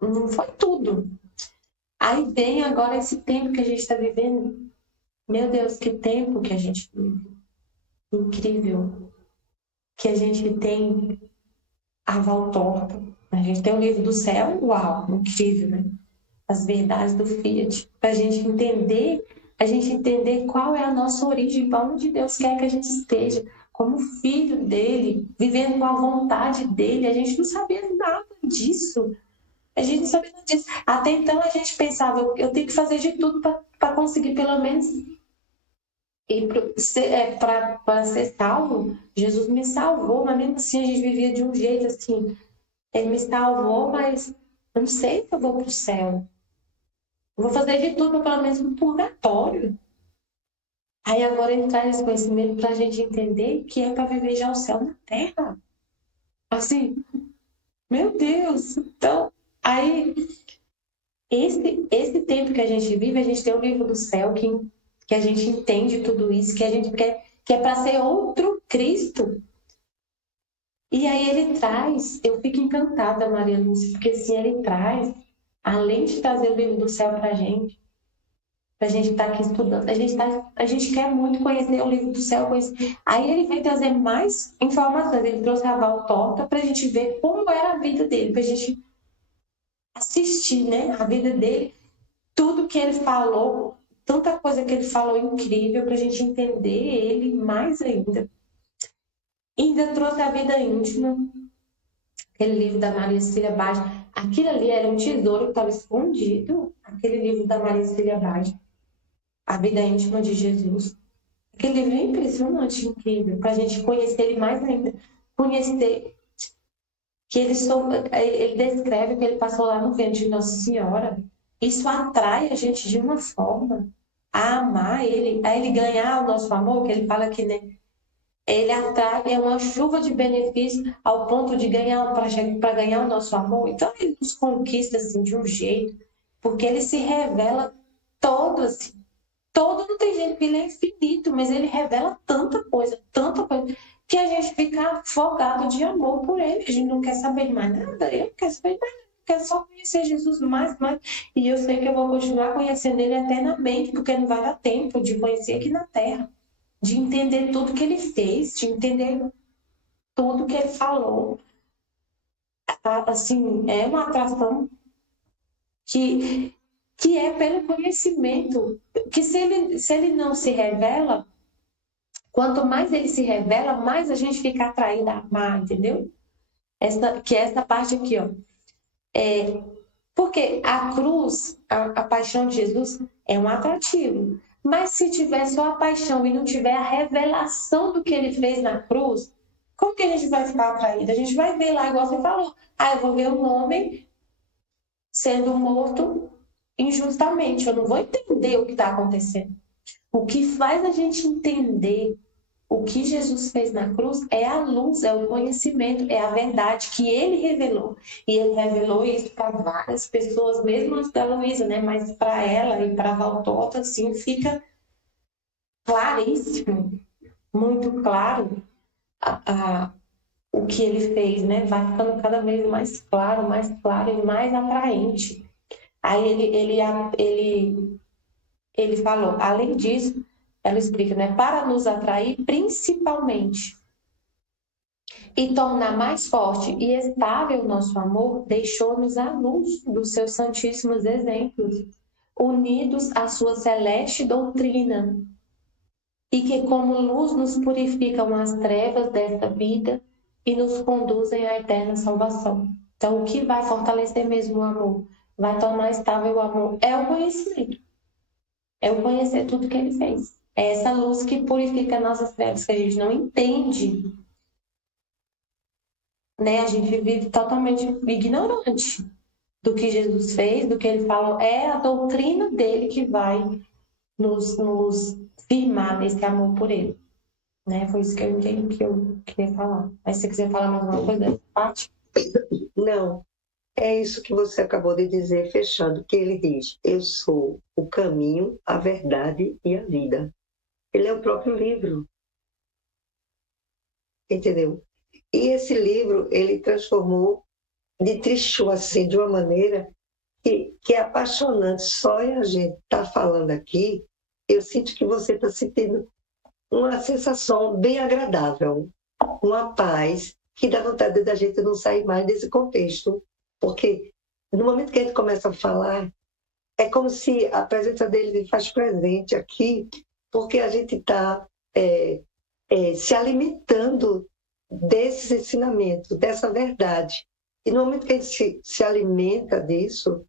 não foi tudo. Aí vem agora esse tempo que a gente está vivendo. Meu Deus, que tempo que a gente vive. Incrível. Que a gente tem a Valtorta. A gente tem o livro do céu, uau, incrível, né? As verdades do Fiat. Para a gente entender qual é a nossa origem, para onde Deus quer que a gente esteja, como filho dele, vivendo com a vontade dele. A gente não sabia nada disso. A gente não sabia nada disso. Até então a gente pensava, eu tenho que fazer de tudo para conseguir pelo menos para ser salvo. Jesus me salvou, mas mesmo assim a gente vivia de um jeito assim. Ele me salvou, mas eu não sei se eu vou para o céu. Eu vou fazer de tudo para pelo menos no purgatório. Aí agora ele traz esse conhecimento para a gente entender que é para viver já o céu na terra. Assim, meu Deus! Então, aí, esse tempo que a gente vive, a gente tem o livro do céu que a gente entende tudo isso, que a gente quer, que é para ser outro Cristo. E aí ele traz, eu fico encantada, Maria Lúcia, porque assim, ele traz, além de trazer o livro do céu para a gente estar aqui estudando, a gente quer muito conhecer o livro do céu, conhecer. Aí ele vem trazer mais informações, ele trouxe a Valtorta para a gente ver como era a vida dele, para a gente assistir, né, a vida dele, tudo que ele falou, tanta coisa que ele falou incrível para a gente entender ele mais ainda. Ainda trouxe a vida íntima, aquele livro da Maria Cecília Bage. Aquilo ali era um tesouro que estava escondido, aquele livro da Maria Cecília Bage, A Vida Íntima de Jesus. Aquele livro é impressionante, incrível, para a gente conhecer ele mais ainda. Conhecer que ele descreve que ele passou lá no ventre de Nossa Senhora. Isso atrai a gente de uma forma a amar ele, a ele ganhar o nosso amor, que ele fala que, né, ele atrai uma chuva de benefícios ao ponto de ganhar, para ganhar o nosso amor. Então ele nos conquista assim de um jeito, porque ele se revela todo assim. Todo não tem jeito, porque ele é infinito, mas ele revela tanta coisa, que a gente fica afogado de amor por ele. A gente não quer saber de mais nada, eu não quero saber de mais nada, eu quero só conhecer Jesus mais. E eu sei que eu vou continuar conhecendo ele eternamente, porque não vai dar tempo de conhecer aqui na Terra, de entender tudo que ele fez, de entender tudo que ele falou. Assim, é uma atração que é pelo conhecimento, que se ele não se revela, quanto mais ele se revela, mais a gente fica atraído a amar, entendeu? Essa parte aqui, ó. Porque a cruz, a paixão de Jesus, é um atrativo. Mas se tiver só a paixão e não tiver a revelação do que ele fez na cruz, como que a gente vai ficar atraído? A gente vai ver lá, igual você falou. Eu vou ver um homem sendo morto injustamente. Eu não vou entender o que está acontecendo. O que faz a gente entender o que Jesus fez na cruz é a luz, é o conhecimento, é a verdade que ele revelou. E ele revelou isso para várias pessoas, mesmo antes da Luísa, né? Mas para ela e para a Valtorta, assim, fica claríssimo, muito claro o que ele fez, né? Vai ficando cada vez mais claro e mais atraente. Aí ele falou, além disso, ela explica, né? Para nos atrair principalmente e tornar mais forte e estável o nosso amor, deixou-nos a luz dos seus santíssimos exemplos, unidos à sua celeste doutrina, e que como luz nos purificam as trevas desta vida e nos conduzem à eterna salvação. Então, o que vai fortalecer mesmo o amor, vai tornar estável o amor, é o conhecimento. É o conhecer tudo que ele fez. É essa luz que purifica nossas trevas, que a gente não entende. Né? A gente vive totalmente ignorante do que Jesus fez, do que ele falou. É a doutrina dele que vai nos firmar nesse amor por ele. Né? Foi isso que eu entendi, que eu queria falar. Mas se você quiser falar mais alguma coisa dessa parte? Não. É isso que você acabou de dizer, fechando, que ele diz: eu sou o caminho, a verdade e a vida. Ele é o próprio livro. Entendeu? E esse livro, ele transformou, trinchou assim, de uma maneira que é apaixonante. Só a gente estar falando aqui, eu sinto que você está sentindo uma sensação bem agradável, uma paz que dá vontade da gente não sair mais desse contexto. Porque no momento que a gente começa a falar, é como se a presença dele faz presente aqui, porque a gente está se alimentando desses ensinamentos, dessa verdade. E no momento que a gente se alimenta disso,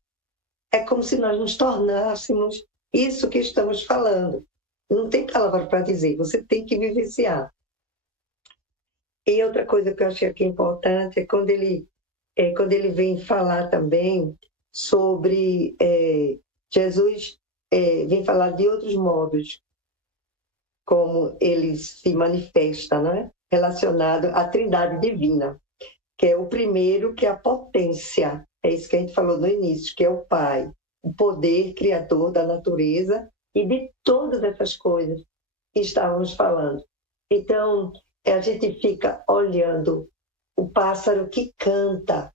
é como se nós nos tornássemos isso que estamos falando. Não tem palavra para dizer, você tem que vivenciar. E outra coisa que eu achei aqui importante é quando ele vem falar também sobre Jesus, vem falar de outros modos, como ele se manifesta, né? Relacionado à Trindade Divina, que é o primeiro, que é a potência, é isso que a gente falou no início, que é o Pai, o poder criador da natureza e de todas essas coisas que estávamos falando. Então, a gente fica olhando o pássaro que canta.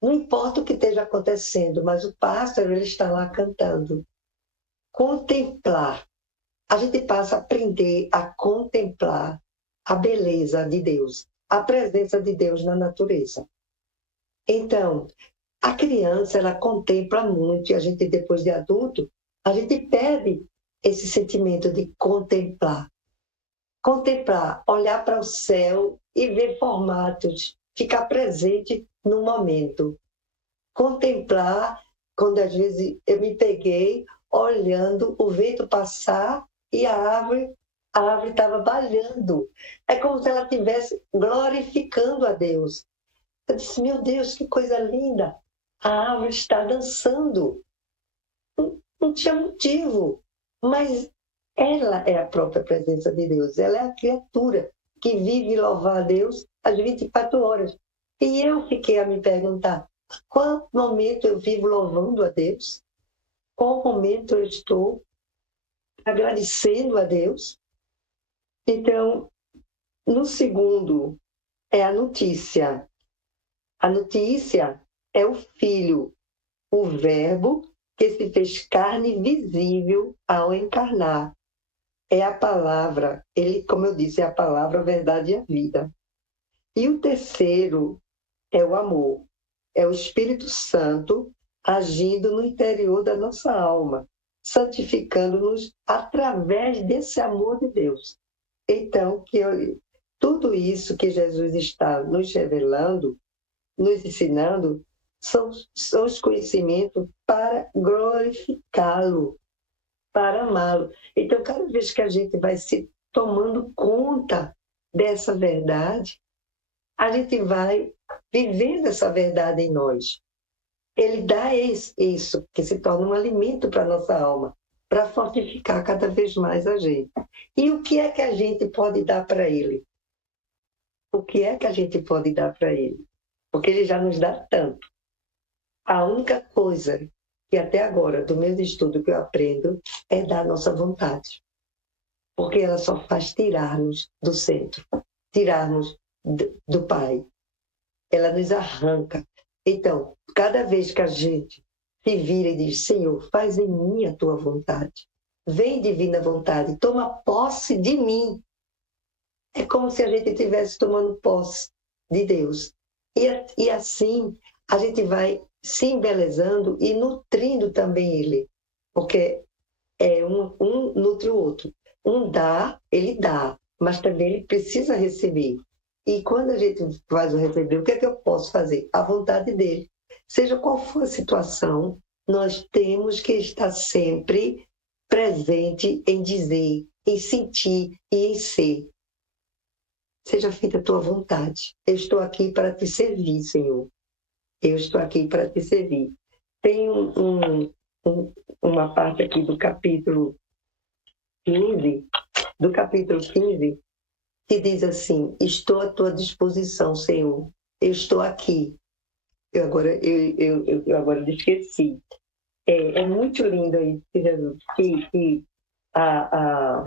Não importa o que esteja acontecendo, mas o pássaro ele está lá cantando. Contemplar. A gente passa a aprender a contemplar a beleza de Deus, a presença de Deus na natureza. Então, a criança, ela contempla muito, e a gente, depois de adulto, a gente perde esse sentimento de contemplar. contemplar, olhar para o céu e ver formatos, ficar presente no momento. Contemplar, quando às vezes eu me peguei olhando o vento passar e a árvore estava balhando. É como se ela estivesse glorificando a Deus. Eu disse, meu Deus, que coisa linda! A árvore está dançando. Não tinha motivo, mas ela é a própria presença de Deus. Ela é a criatura que vive louvar a Deus às 24 horas. E eu fiquei a me perguntar, qual momento eu vivo louvando a Deus? Qual momento eu estou agradecendo a Deus? Então, no segundo, é a notícia. A notícia é o Filho, o Verbo que se fez carne visível ao encarnar. É a palavra, ele, como eu disse, é a palavra, a verdade e a vida. E o terceiro é o amor, é o Espírito Santo agindo no interior da nossa alma, santificando-nos através desse amor de Deus. Então, tudo isso que Jesus está nos revelando, nos ensinando, são os conhecimentos para glorificá-lo, para amá-lo. Então, cada vez que a gente vai se tomando conta dessa verdade, a gente vai vivendo essa verdade em nós. Ele dá isso, que se torna um alimento para a nossa alma, para fortificar cada vez mais a gente. E o que é que a gente pode dar para ele? O que é que a gente pode dar para ele? Porque ele já nos dá tanto. A única coisa que até agora, do meu estudo que eu aprendo, é dar nossa vontade. Porque ela só faz tirar-nos do centro, tirar-nos do Pai. Ela nos arranca. Então, cada vez que a gente se vira e diz, Senhor, faz em mim a tua vontade. Vem, divina vontade, toma posse de mim. É como se a gente estivesse tomando posse de Deus. E assim, a gente vai se embelezando e nutrindo também ele. Porque um nutre o outro. Um dá, ele dá, mas também ele precisa receber. E quando a gente faz o receber, o que é que eu posso fazer? A vontade dele. Seja qual for a situação, nós temos que estar sempre presente em dizer, em sentir e em ser. Seja feita a tua vontade. Eu estou aqui para te servir, Senhor. Eu estou aqui para te servir. Tem uma parte aqui do capítulo 15, que diz assim, estou à tua disposição, Senhor. Eu estou aqui. Eu agora esqueci. É muito lindo isso que a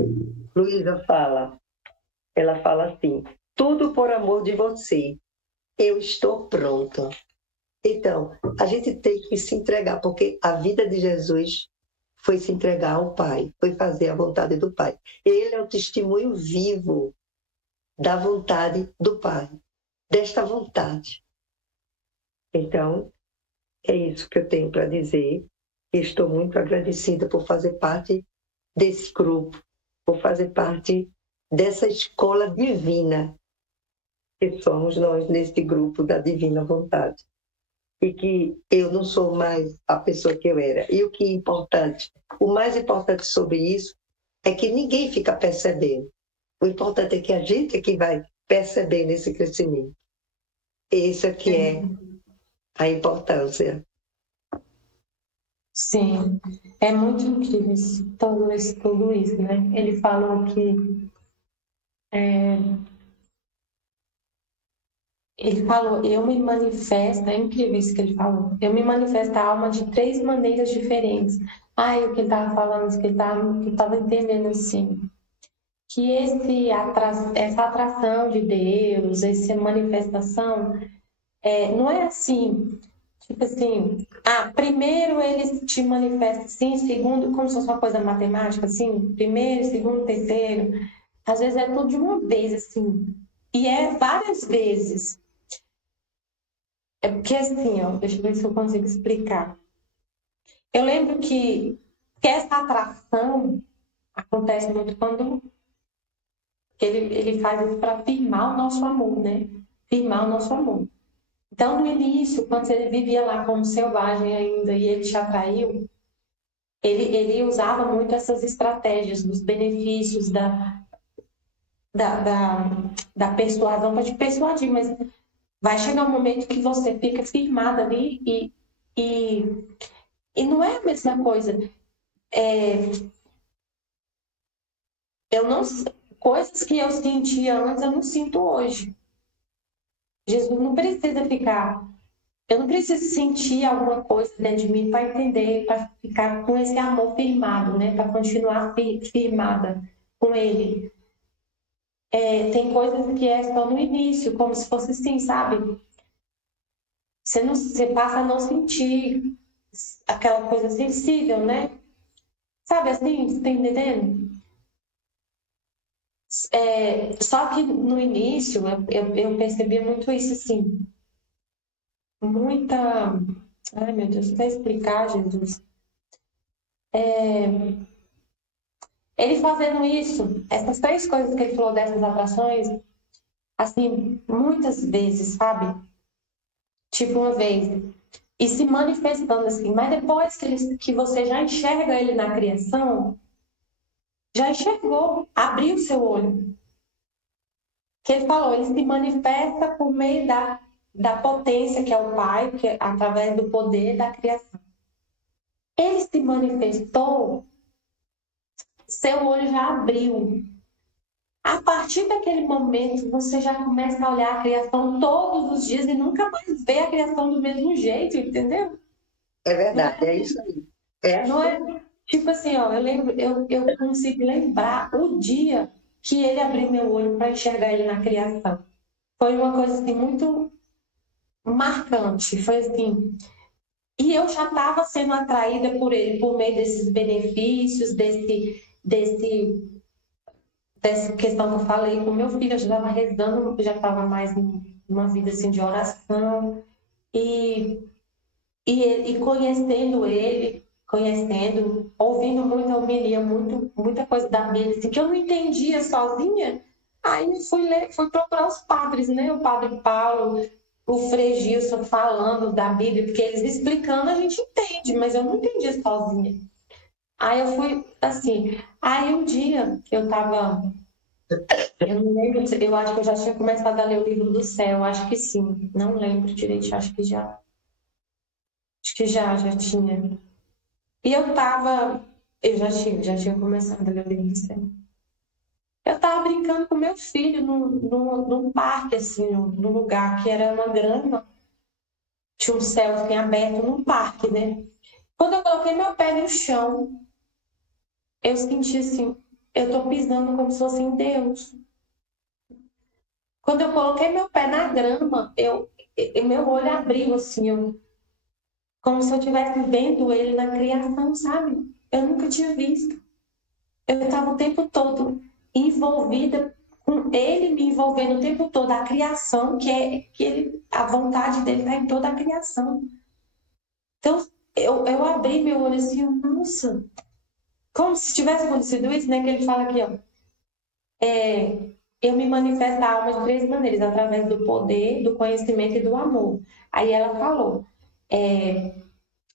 Luísa fala. Ela fala assim, tudo por amor de você. Eu estou pronta. Então, a gente tem que se entregar, porque a vida de Jesus foi se entregar ao Pai, foi fazer a vontade do Pai. Ele é o testemunho vivo da vontade do Pai, desta vontade. Então, é isso que eu tenho para dizer. Estou muito agradecida por fazer parte desse grupo, por fazer parte dessa escola divina que somos nós nesse grupo da Divina Vontade. E que eu não sou mais a pessoa que eu era. E o que é importante, o mais importante sobre isso é que ninguém fica percebendo. O importante é que a gente é que vai percebendo esse crescimento. Esse aqui é a importância. Sim, é muito incrível tudo isso, né? Ele falou que eu me manifesto, é incrível isso que ele falou. Eu me manifesto a alma de 3 maneiras diferentes. Ai, o que ele estava falando, que eu estava entendendo assim. Que essa atração de Deus, essa manifestação, não é assim, tipo assim, primeiro ele te manifesta assim, segundo, como se fosse uma coisa matemática, assim, primeiro, segundo, terceiro. Às vezes é tudo de uma vez, assim, e é várias vezes. É porque assim, ó, deixa eu ver se eu consigo explicar. Eu lembro que essa atração acontece muito quando Ele faz isso para firmar o nosso amor, né? Firmar o nosso amor. Então, no início, quando você vivia lá como selvagem ainda e ele te atraiu, ele usava muito essas estratégias dos benefícios da, da, da persuasão para te persuadir, mas vai chegar um momento que você fica firmada ali e não é a mesma coisa. Eu não, coisas que eu sentia antes, eu não sinto hoje. Jesus não precisa ficar. Eu não preciso sentir alguma coisa dentro de mim para entender, para ficar com esse amor firmado, né? Para continuar firmada com Ele. Tem coisas que é só no início, como se fosse assim, sabe? Você passa a não sentir aquela coisa sensível, né? Sabe assim, você tá entendendo? Só que no início eu percebi muito isso, assim, muita. Ai, meu Deus, para explicar, Jesus. Ele fazendo isso, essas três coisas que ele falou dessas atrações, assim, muitas vezes, sabe? Tipo uma vez. E se manifestando assim, mas depois que você já enxerga ele na criação, já enxergou, abriu seu olho. Que ele falou, ele se manifesta por meio da potência que é o Pai, que é através do poder da criação. Ele se manifestou, seu olho já abriu. A partir daquele momento, você já começa a olhar a criação todos os dias e nunca mais vê a criação do mesmo jeito, entendeu? É verdade, é isso aí. Não é tipo assim, ó, eu consigo lembrar o dia que ele abriu meu olho para enxergar ele na criação. Foi uma coisa assim muito marcante, foi assim. E eu já estava sendo atraída por ele por meio desses benefícios, dessa questão que eu falei com meu filho, eu já estava rezando, já estava mais numa vida assim de oração e, e conhecendo, ouvindo muita homilia, muita coisa da Bíblia, assim, que eu não entendia sozinha. Aí fui procurar os padres, né? O padre Paulo, o Frei Gilson falando da Bíblia, porque eles explicando a gente entende, mas eu não entendia sozinha. Aí eu fui assim. Aí um dia eu tava. Eu não lembro, eu acho que eu já tinha começado a ler o livro do céu, acho que sim. Não lembro direito, acho que já. Acho que já tinha. E eu já tinha começado a ler o livro do céu. Eu tava brincando com meu filho num parque, assim, num lugar que era uma grama. Tinha um céu assim, aberto num parque, né? Quando eu coloquei meu pé no chão, eu senti assim, eu tô pisando como se fosse em Deus. Quando eu coloquei meu pé na grama, meu olho abriu assim, como se eu estivesse vendo ele na criação, sabe? Eu nunca tinha visto. Eu estava o tempo todo envolvida com ele me envolvendo o tempo todo, a criação, a vontade dele está em toda a criação. Então, eu abri meu olho assim, nossa, como se tivesse acontecido isso, né? Que ele fala aqui, ó. Eu me manifesto a alma de três maneiras, através do poder, do conhecimento e do amor. Aí ela falou,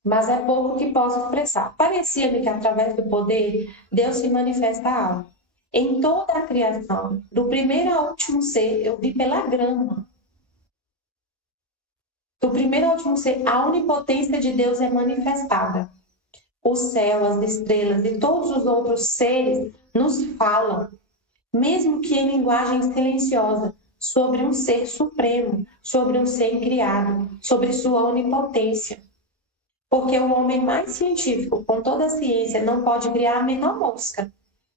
mas é pouco que posso expressar. Parecia-me que através do poder, Deus se manifesta a alma. Em toda a criação, do primeiro ao último ser, eu vi pela grama. Do primeiro ao último ser, a onipotência de Deus é manifestada. O céu, as estrelas e todos os outros seres nos falam, mesmo que em linguagem silenciosa, sobre um ser supremo, sobre um ser incriado, sobre sua onipotência. Porque o homem mais científico, com toda a ciência, não pode criar a menor mosca.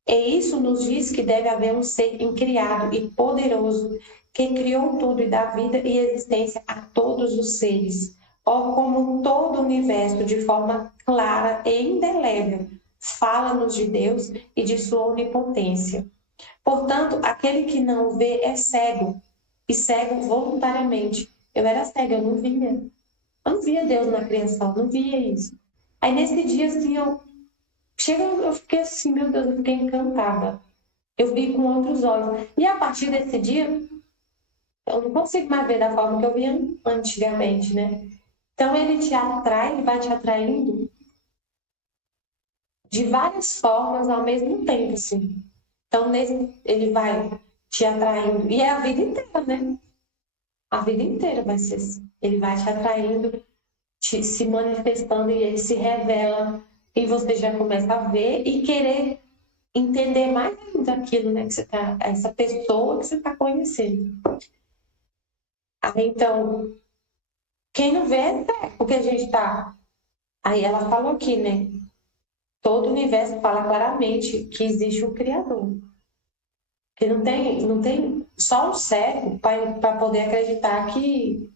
E isso nos diz que deve haver um ser incriado e poderoso que criou tudo e dá vida e existência a todos os seres. Ó, como todo o universo, de forma clara e indelével, fala-nos de Deus e de sua onipotência. Portanto, aquele que não vê é cego, e cego voluntariamente. Eu era cega, eu não via Deus na criação, não via isso. Aí nesse dia, assim, eu fiquei assim, meu Deus, eu fiquei encantada. Eu vi com outros olhos. E a partir desse dia, eu não consigo mais ver da forma que eu via antigamente, né? Então ele te atrai, ele vai te atraindo de várias formas ao mesmo tempo, assim. Então ele vai te atraindo, e é a vida inteira, né? A vida inteira vai ser assim. Ele vai te atraindo, se manifestando, e ele se revela, e você já começa a ver e querer entender mais daquilo, né? Que você tá, essa pessoa que você está conhecendo. Aí, então, quem não vê é porque a gente está. Aí ela falou aqui, né? Todo o universo fala claramente que existe um Criador. Que não tem só um cego para poder acreditar que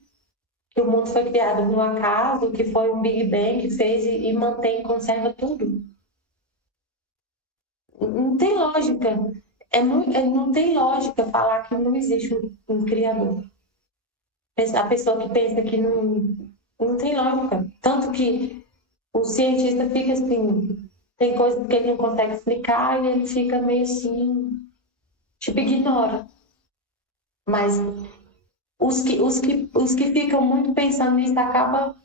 o mundo foi criado num acaso, que foi um Big Bang que fez e mantém e conserva tudo. Não tem lógica. Não tem lógica falar que não existe um Criador. A pessoa que pensa que não tem lógica. Tanto que o cientista fica assim, tem coisas que ele não consegue explicar e ele fica meio assim, tipo, ignora. Mas os que ficam muito pensando nisso acabam,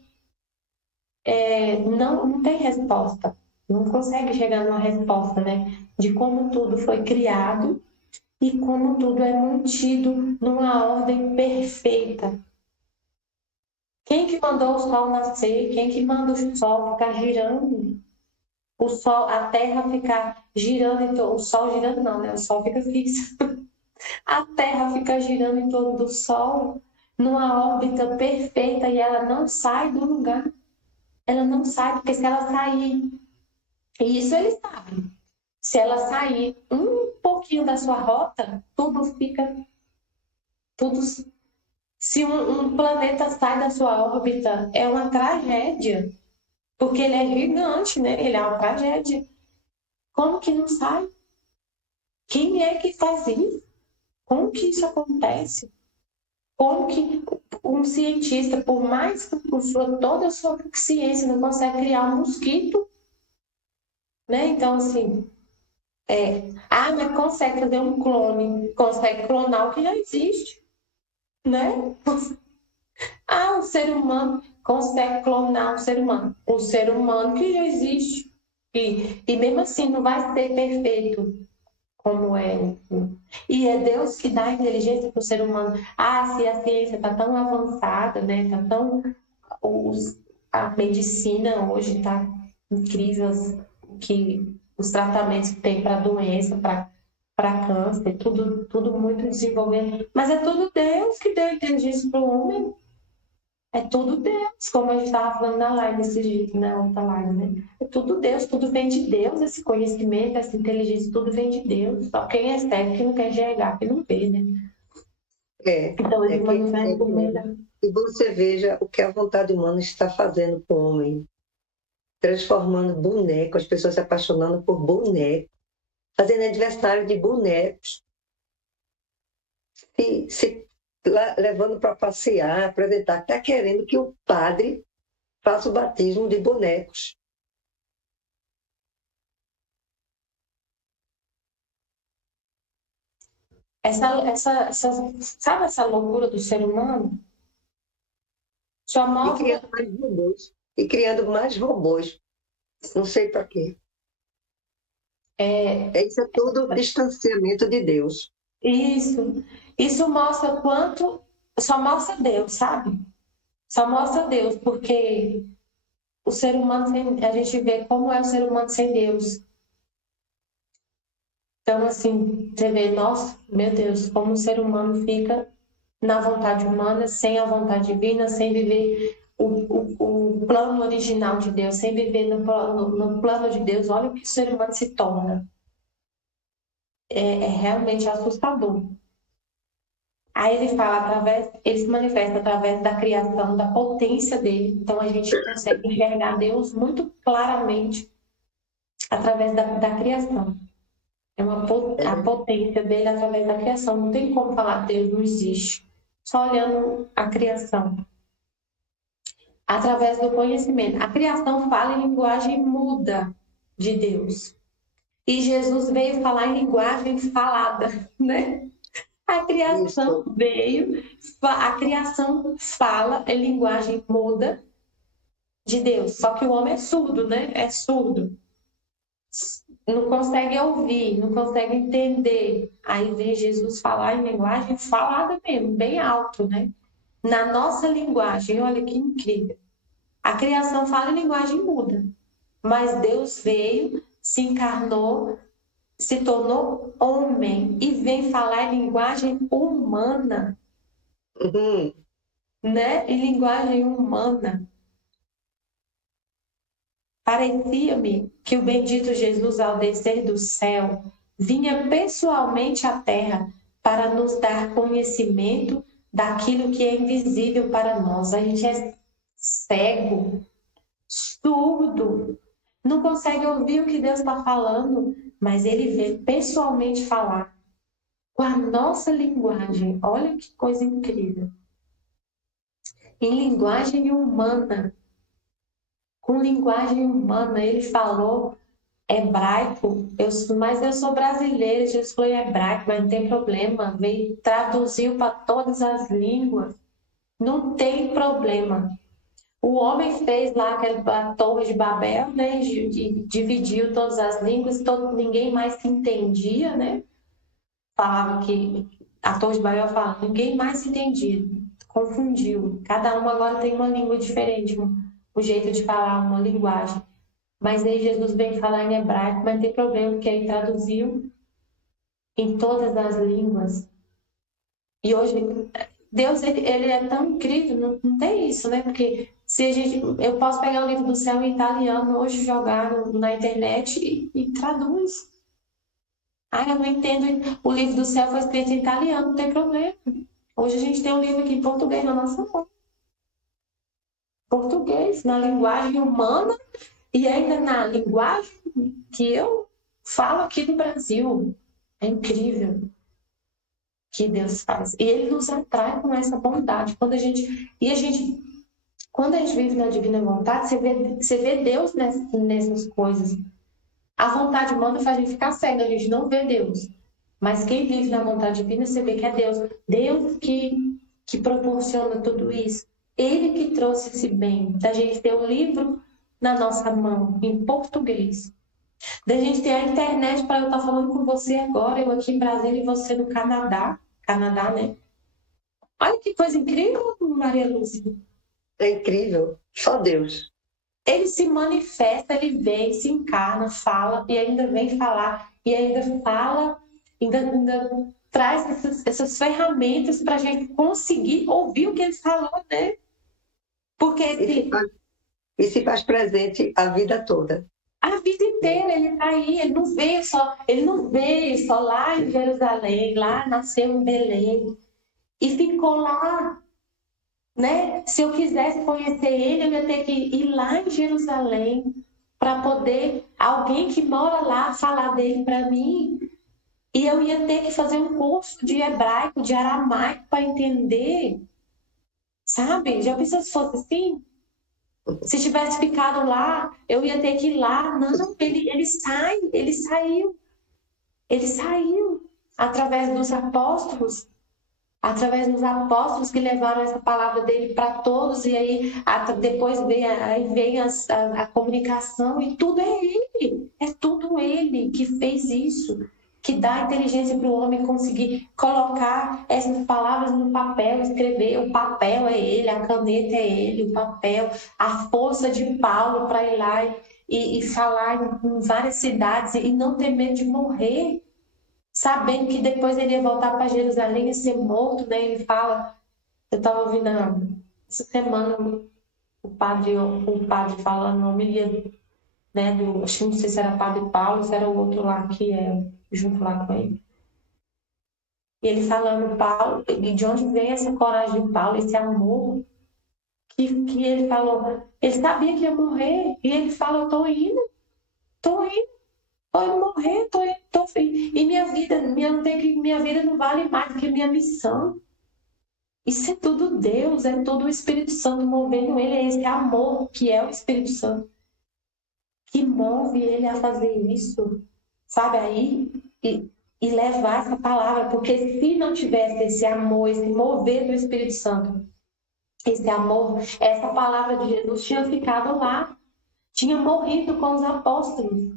não tem resposta. Não consegue chegar numa resposta, né? De como tudo foi criado e como tudo é mantido numa ordem perfeita. Quem que mandou o sol nascer? Quem que manda o sol ficar girando? O sol, a Terra ficar girando, o sol girando não, né? O sol fica fixo. A Terra fica girando em torno do Sol numa órbita perfeita e ela não sai do lugar. Ela não sai, porque se ela sair, e isso eles sabem, se ela sair um pouquinho da sua rota, tudo fica. Tudo, se um planeta sai da sua órbita, é uma tragédia. Porque ele é gigante, né? Ele é uma tragédia. Como que não sai? Quem é que faz isso? Como que isso acontece? Como que um cientista, por mais que toda a sua ciência, não consegue criar um mosquito, né? Então, assim, mas consegue fazer um clone, consegue clonar o que já existe, né? O ser humano consegue clonar um ser humano. O ser humano que já existe. E mesmo assim, não vai ser perfeito como é. E é Deus que dá inteligência para o ser humano. Se a ciência está tão avançada, né? Tá tão, a medicina hoje está incrível, que os tratamentos que tem para doença, para câncer, tudo muito desenvolvido. Mas é tudo Deus que deu inteligência para o homem. É tudo Deus, como a gente estava falando na live esse dia, na outra live, né? É tudo Deus, tudo vem de Deus, esse conhecimento, essa inteligência, tudo vem de Deus. Só quem é cego que não quer enxergar, que não vê, né? Então, ele manifesta por meio da... E você veja o que a vontade humana está fazendo com o homem. Transformando boneco, as pessoas se apaixonando por boneco, fazendo aniversário de bonecos, se levando para passear, apresentar, está querendo que o padre faça o batismo de bonecos. Sabe essa loucura do ser humano? Só mostra... E criando mais robôs. E criando mais robôs. Não sei para quê. Isso é tudo distanciamento de Deus. Isso mostra quanto... Só mostra Deus, sabe? Só mostra Deus, porque o ser humano, a gente vê como é o ser humano sem Deus. Então, assim, você vê, nossa, meu Deus, como o ser humano fica na vontade humana, sem a vontade divina, sem viver o plano original de Deus, sem viver no plano de Deus. Olha o que o ser humano se torna. É realmente assustador. Aí ele fala ele se manifesta através da criação, da potência dele. Então a gente consegue enxergar Deus muito claramente através da criação. A potência dele através da criação. Não tem como falar que Deus não existe. Só olhando a criação. Através do conhecimento. A criação fala em linguagem muda de Deus. E Jesus veio falar em linguagem falada, né? A criação veio, a criação fala, é linguagem muda de Deus. Só que o homem é surdo, né? É surdo. Não consegue ouvir, não consegue entender. Aí vem Jesus falar em linguagem falada mesmo, bem alto, né? Na nossa linguagem, olha que incrível. A criação fala em linguagem muda, mas Deus veio, se encarnou, se tornou homem e vem falar em linguagem humana, né? Em linguagem humana. Parecia-me que o bendito Jesus, ao descer do céu, vinha pessoalmente à terra para nos dar conhecimento daquilo que é invisível para nós. A gente é cego, surdo, não consegue ouvir o que Deus está falando, mas ele vê pessoalmente falar com a nossa linguagem. Olha que coisa incrível. Em linguagem humana, com linguagem humana, ele falou hebraico, mas eu sou brasileira, Jesus falou em hebraico, mas não tem problema, veio, traduziu para todas as línguas, não tem problema. O homem fez lá aquela torre de Babel, né, dividiu todas as línguas, ninguém mais se entendia, né, falava que, a torre de Babel falava, ninguém mais se entendia, confundiu, cada um agora tem uma língua diferente, um jeito de falar, uma linguagem. Mas aí Jesus vem falar em hebraico, mas não tem problema, porque aí traduziu em todas as línguas. E hoje, Deus, ele é tão incrível, não tem isso, né? Porque se eu posso pegar o livro do céu em italiano hoje, jogar na internet e traduz. Ah, eu não entendo, o livro do céu foi escrito em italiano, não tem problema. Hoje a gente tem um livro aqui em português na nossa mão. Português, na linguagem humana e ainda na linguagem que eu falo aqui no Brasil. É incrível que Deus faz. E Ele nos atrai com essa bondade. Quando a gente vive na divina vontade, você vê Deus nessas coisas. A vontade humana faz a gente ficar cego, a gente não vê Deus. Mas quem vive na vontade divina, você vê que é Deus. Deus que proporciona tudo isso. Ele que trouxe esse bem, da gente ter um livro na nossa mão, em português. Da gente ter a internet para eu estar falando com você agora, eu aqui em Brasília e você no Canadá. Canadá, né? Olha que coisa incrível, Maria Lúcia. É incrível, só Deus. Ele se manifesta, ele vem, se encarna, fala e ainda vem falar, e ainda fala, ainda traz essas ferramentas para a gente conseguir ouvir o que ele falou, né? Porque e se faz presente a vida toda. A vida inteira ele está aí, ele não veio só lá em Jerusalém, lá nasceu em Belém e ficou lá, né? Se eu quisesse conhecer ele, eu ia ter que ir lá em Jerusalém para poder alguém que mora lá falar dele para mim. E eu ia ter que fazer um curso de hebraico, de aramaico para entender. Sabe? Já pensou se fosse assim? Se tivesse ficado lá, eu ia ter que ir lá. Não, ele saiu através dos apóstolos que levaram essa palavra dele para todos, e aí depois vem a comunicação, e tudo é tudo ele que fez isso, que dá inteligência para o homem conseguir colocar essas palavras no papel, escrever. O papel é ele, a caneta é ele, o papel, a força de Paulo para ir lá e falar em várias cidades e não ter medo de morrer, sabendo que depois ele ia voltar para Jerusalém e ser morto, né? Ele fala, eu estava ouvindo essa semana o padre falando uma homilia, né? Acho que não sei se era padre Paulo, se era o outro lá que é junto lá com ele. E ele falando, Paulo, de onde vem essa coragem de Paulo, esse amor que ele falou. Ele sabia que ia morrer e ele fala, eu tô indo morrer, tô e minha vida não vale mais do que minha missão. Isso é tudo Deus, é todo o Espírito Santo movendo ele, é esse amor que é o Espírito Santo que move ele a fazer isso. sabe, aí, e levar essa palavra, porque se não tivesse esse amor, esse mover do Espírito Santo, esse amor, essa palavra de Jesus tinha ficado lá, tinha morrido com os apóstolos.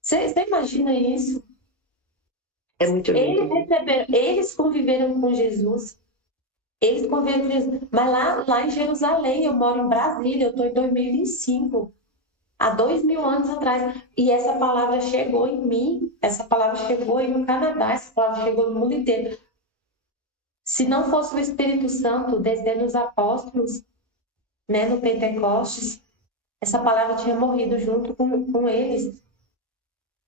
Você imagina isso? É muito lindo. Eles conviveram com Jesus. Eles conviveram com Jesus. Mas lá em Jerusalém, eu moro em Brasília, eu estou em 2025. Há 2000 anos atrás. E essa palavra chegou em mim, essa palavra chegou aí no Canadá, essa palavra chegou no mundo inteiro. Se não fosse o Espírito Santo descendo os apóstolos, né, no Pentecostes, essa palavra tinha morrido junto com eles.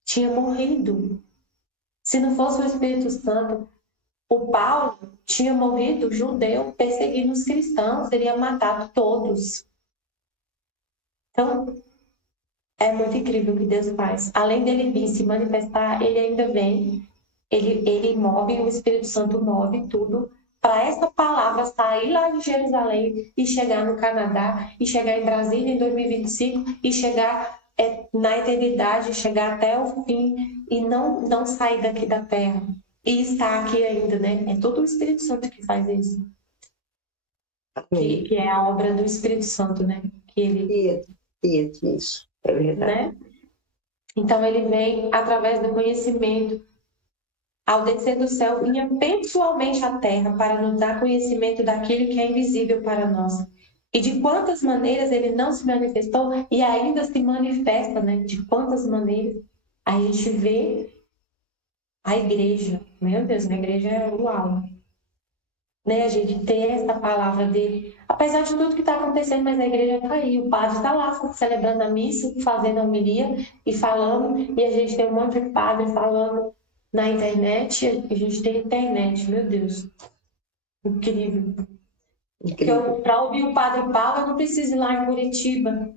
Tinha morrido. Se não fosse o Espírito Santo, o Paulo tinha morrido judeu perseguindo os cristãos, teria matado todos. Então, é muito incrível o que Deus faz. Além dele vir se manifestar, ele ainda vem, ele move, o Espírito Santo move tudo para essa palavra sair lá de Jerusalém e chegar no Canadá, e chegar em Brasília em 2025, e chegar na eternidade, chegar até o fim e não sair daqui da terra. E estar aqui ainda, né? É todo o Espírito Santo que faz isso. Que é a obra do Espírito Santo, né? Que ele... Isso, é verdade. Né? Então ele vem através do conhecimento. Ao descer do céu, vinha pessoalmente à terra para nos dar conhecimento daquilo que é invisível para nós. E de quantas maneiras ele não se manifestou e ainda se manifesta, né? De quantas maneiras a gente vê a igreja. Meu Deus, a igreja é uau. Né? A gente ter essa palavra dele. Apesar de tudo que está acontecendo, mas a igreja está aí. O padre está lá celebrando a missa, fazendo a homilia e falando. E a gente tem um monte de padre falando na internet. A gente tem internet, meu Deus. Incrível. Para ouvir o Padre Paulo, eu não preciso ir lá em Curitiba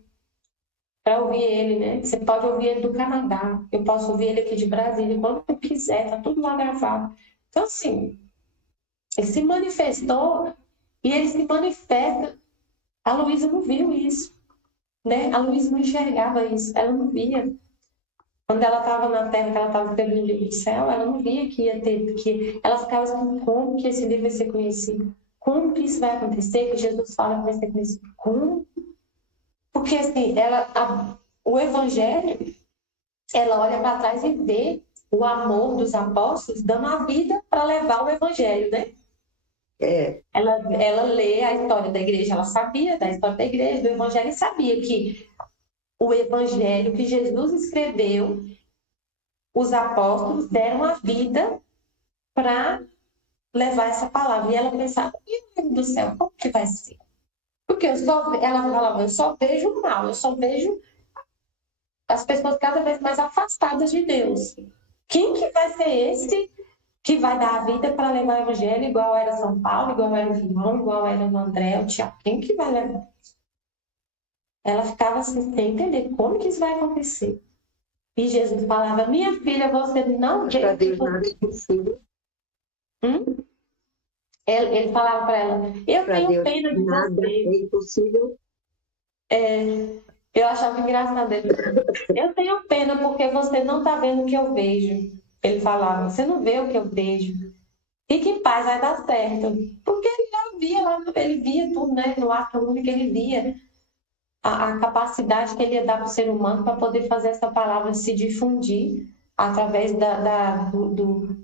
para ouvir ele, né? Você pode ouvir ele do Canadá, eu posso ouvir ele aqui de Brasília, quando eu quiser, tá tudo lá gravado. Então, assim, ele se manifestou e ele se manifesta. A Luísa não viu isso, né? A Luísa não enxergava isso, ela não via. Quando ela estava na Terra, que ela estava escrevendo o livro do céu, ela não via que ia ter, que ela ficava assim, como que esse livro vai ser conhecido? Como que isso vai acontecer? Que Jesus fala que vai ser conhecido? Como? Porque assim, o Evangelho, ela olha para trás e vê o amor dos apóstolos dando a vida para levar o Evangelho, né? Ela lê a história da igreja, ela sabia da história da igreja, do Evangelho, e sabia que o Evangelho que Jesus escreveu, os apóstolos deram a vida para levar essa palavra. E ela pensava, meu Deus do céu, como que vai ser? Porque ela falava, eu só vejo o mal, eu só vejo as pessoas cada vez mais afastadas de Deus. Quem que vai ser esse que vai dar a vida para levar o evangelho, igual era São Paulo, igual era o João, igual era o André, o Tiago? Quem que vai levar? Ela ficava assim, sem entender como que isso vai acontecer. E Jesus falava, minha filha, você não... Para Deus nada é impossível. Ele falava para ela, eu tenho pena de nada você. É impossível. Eu achava engraçado ele. Eu tenho pena porque você não está vendo o que eu vejo. Ele falava, você não vê o que eu vejo. Fique em paz, vai dar certo. Porque ele já via lá, ele via tudo, né? No ato único, ele via a capacidade que ele ia dar para o ser humano para poder fazer essa palavra se difundir através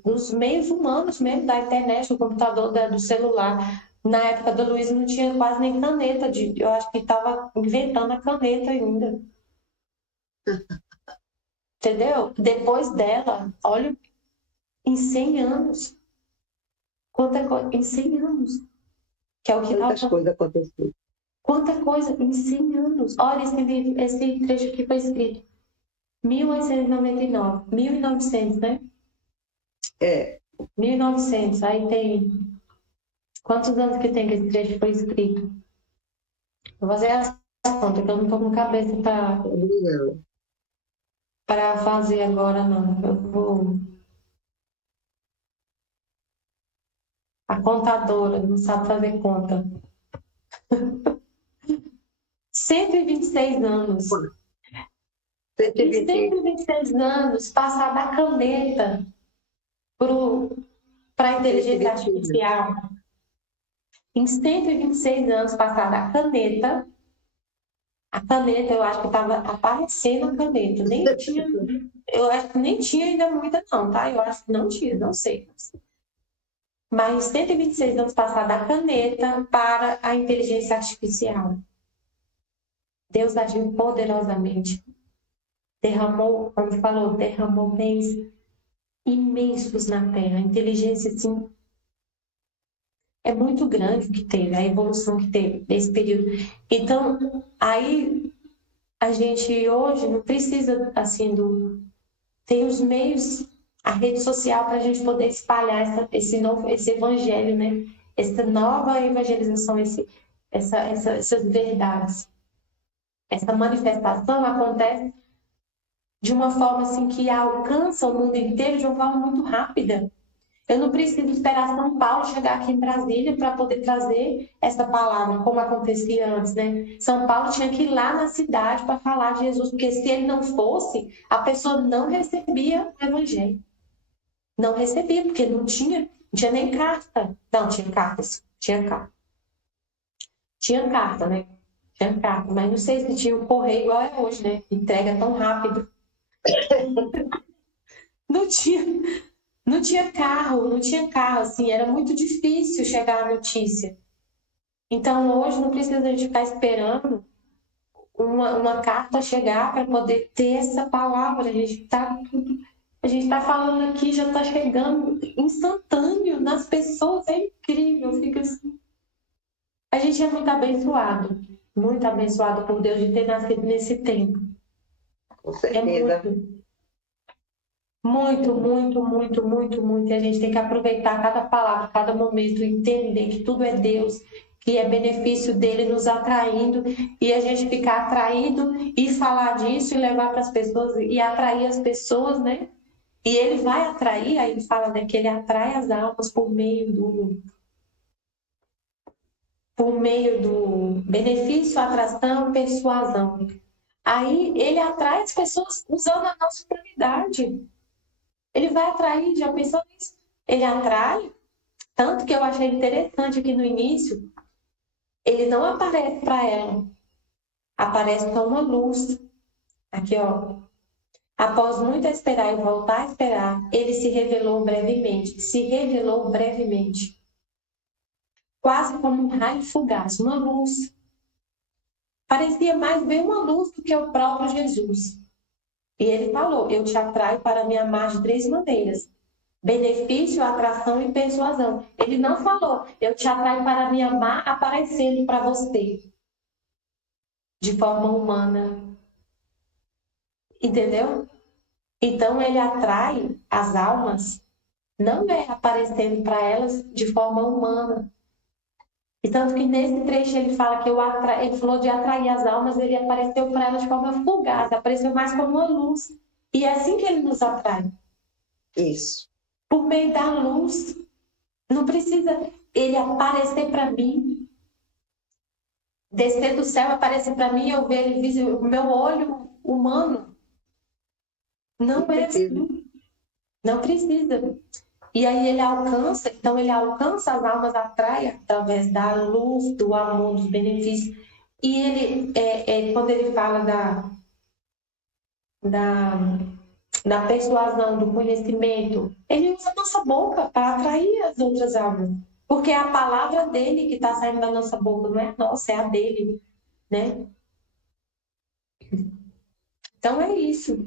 dos meios humanos mesmo, da internet, do computador, do celular. Na época da Luísa não tinha quase nem caneta, eu acho que estava inventando a caneta ainda. Entendeu? Depois dela, olha, em 100 anos. Quanta coisa, em 100 anos. Que é o que Quantas coisas aconteceram. Quanta coisa em 100 anos. Olha, esse trecho aqui foi escrito 1899, 1900, né? 1900, aí tem... Quantos anos que tem que esse trecho foi escrito? Vou fazer as contas, que eu não estou com cabeça para fazer agora, não. Eu vou... A contadora não sabe fazer conta. 126 anos. Em 126 anos, passar da caneta para a inteligência artificial. Em 126 anos, passar da caneta. A caneta, eu acho que estava aparecendo a caneta. Nem tinha, eu acho que nem tinha ainda muita, não, tá? Eu acho que não tinha, não sei. Mas 126 anos passar da caneta para a inteligência artificial. Deus agiu poderosamente. Derramou, como falou, derramou bens imensos na Terra. A inteligência, assim, é muito grande o que teve, a evolução que teve nesse período. Então, aí a gente hoje não precisa, assim, tem os meios, a rede social para a gente poder espalhar esse evangelho, né? Essa nova evangelização, essas verdades. Essa manifestação acontece de uma forma assim que alcança o mundo inteiro de uma forma muito rápida. Eu não preciso esperar São Paulo chegar aqui em Brasília para poder trazer essa palavra, como acontecia antes, né? São Paulo tinha que ir lá na cidade para falar de Jesus, porque se ele não fosse, a pessoa não recebia o evangelho. Não recebia, porque não tinha nem carta. Não, tinha cartas. Tinha carta. Tinha carta, né? Tinha carta, mas não sei se tinha o correio igual é hoje, né? Entrega tão rápido. Não tinha carro, assim, era muito difícil chegar a notícia. Então, hoje não precisa a gente ficar esperando uma carta chegar para poder ter essa palavra. A gente tá falando aqui, já está chegando instantâneo nas pessoas, é incrível, fica assim. A gente é muito abençoado por Deus de ter nascido nesse tempo. Com certeza. É muito, muito, muito, muito, muito. E a gente tem que aproveitar cada palavra, cada momento, entender que tudo é Deus, que é benefício dele nos atraindo, e a gente ficar atraído e falar disso e levar para as pessoas e atrair as pessoas, né? E ele vai atrair, aí ele fala, né, que ele atrai as almas por meio do benefício, atração, persuasão. Aí ele atrai as pessoas usando a nossa humanidade. Ele vai atrair, já pensou nisso? Ele atrai, tanto que eu achei interessante aqui no início, ele não aparece para ela, aparece com uma luz. Aqui, ó. Após muito esperar e voltar a esperar, ele se revelou brevemente. Quase como um raio fugaz, uma luz. Parecia mais bem uma luz do que o próprio Jesus. E ele falou, eu te atraio para me amar de 3 maneiras. Benefício, atração e persuasão. Ele não falou, eu te atraio para me amar aparecendo para você. De forma humana. Entendeu? Então ele atrai as almas, não é aparecendo para elas de forma humana. E tanto que nesse trecho ele fala que ele falou de atrair as almas, ele apareceu para elas de forma fugaz, apareceu mais como uma luz. E é assim que ele nos atrai. Isso. Por meio da luz. Não precisa ele aparecer para mim, descer do céu, aparecer para mim, eu ver ele, o meu olho humano. Não é assim. Não precisa. E aí ele alcança as almas, atrai através da luz, do amor, dos benefícios. E ele, quando ele fala da persuasão, do conhecimento, ele usa a nossa boca para atrair as outras almas. Porque é a palavra dele que está saindo da nossa boca, não é a nossa, é a dele, né? Então é isso.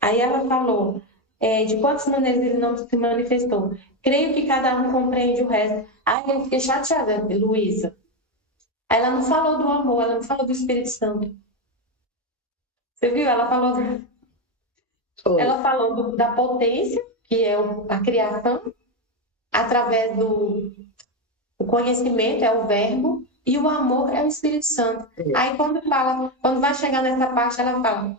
Aí ela falou, de quantas maneiras ele não se manifestou. Creio que cada um compreende o resto. Aí eu fiquei chateada, Luísa. Ela não falou do amor, ela não falou do Espírito Santo. Você viu? Ela falou da potência, que é a criação, através do conhecimento, é o verbo, e o amor é o Espírito Santo. Aí quando vai chegar nessa parte, ela fala.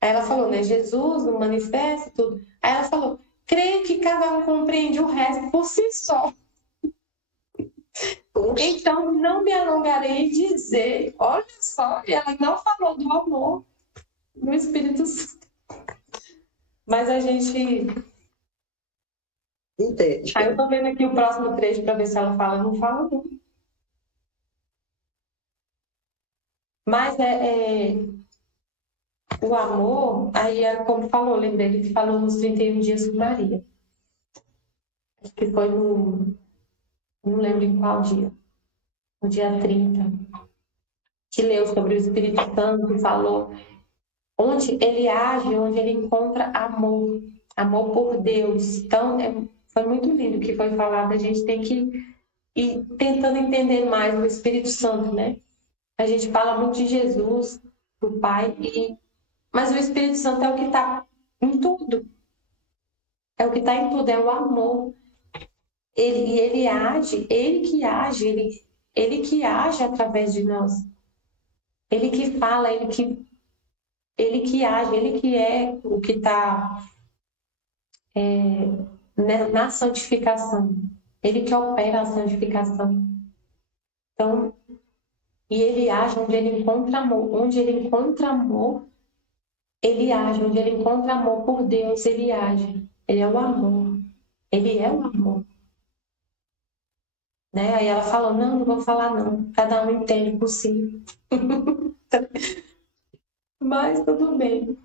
Aí ela falou, né? Jesus, no manifesto, tudo. Aí ela falou, creio que cada um compreende o resto por si só. Então, não me alongarei em dizer, olha só, e ela não falou do amor. no Espírito Santo. Mas a gente... Entende. Aí eu tô vendo aqui o próximo trecho para ver se ela fala. Não fala, não. Mas o amor, aí é como falou, lembrei que falou nos 31 dias com Maria. Acho que foi no... Não lembro em qual dia. No dia 30. Que leu sobre o Espírito Santo, falou onde ele age, onde ele encontra amor. Amor por Deus. Então, foi muito lindo o que foi falado. A gente tem que ir tentando entender mais o Espírito Santo, né? A gente fala muito de Jesus, do Pai, mas o Espírito Santo é o que está em tudo. É o que está em tudo, é o amor. Ele age, ele que age através de nós. Ele que fala, ele que age, ele que é o que está na santificação. Ele que opera a santificação. Então, e ele age onde ele encontra amor. Onde ele encontra amor, ele age. Onde ele encontra amor por Deus, ele age. Ele é o amor. Ele é o amor. Né? Aí ela falou, não vou falar não. Cada um entende por si. Mas tudo bem.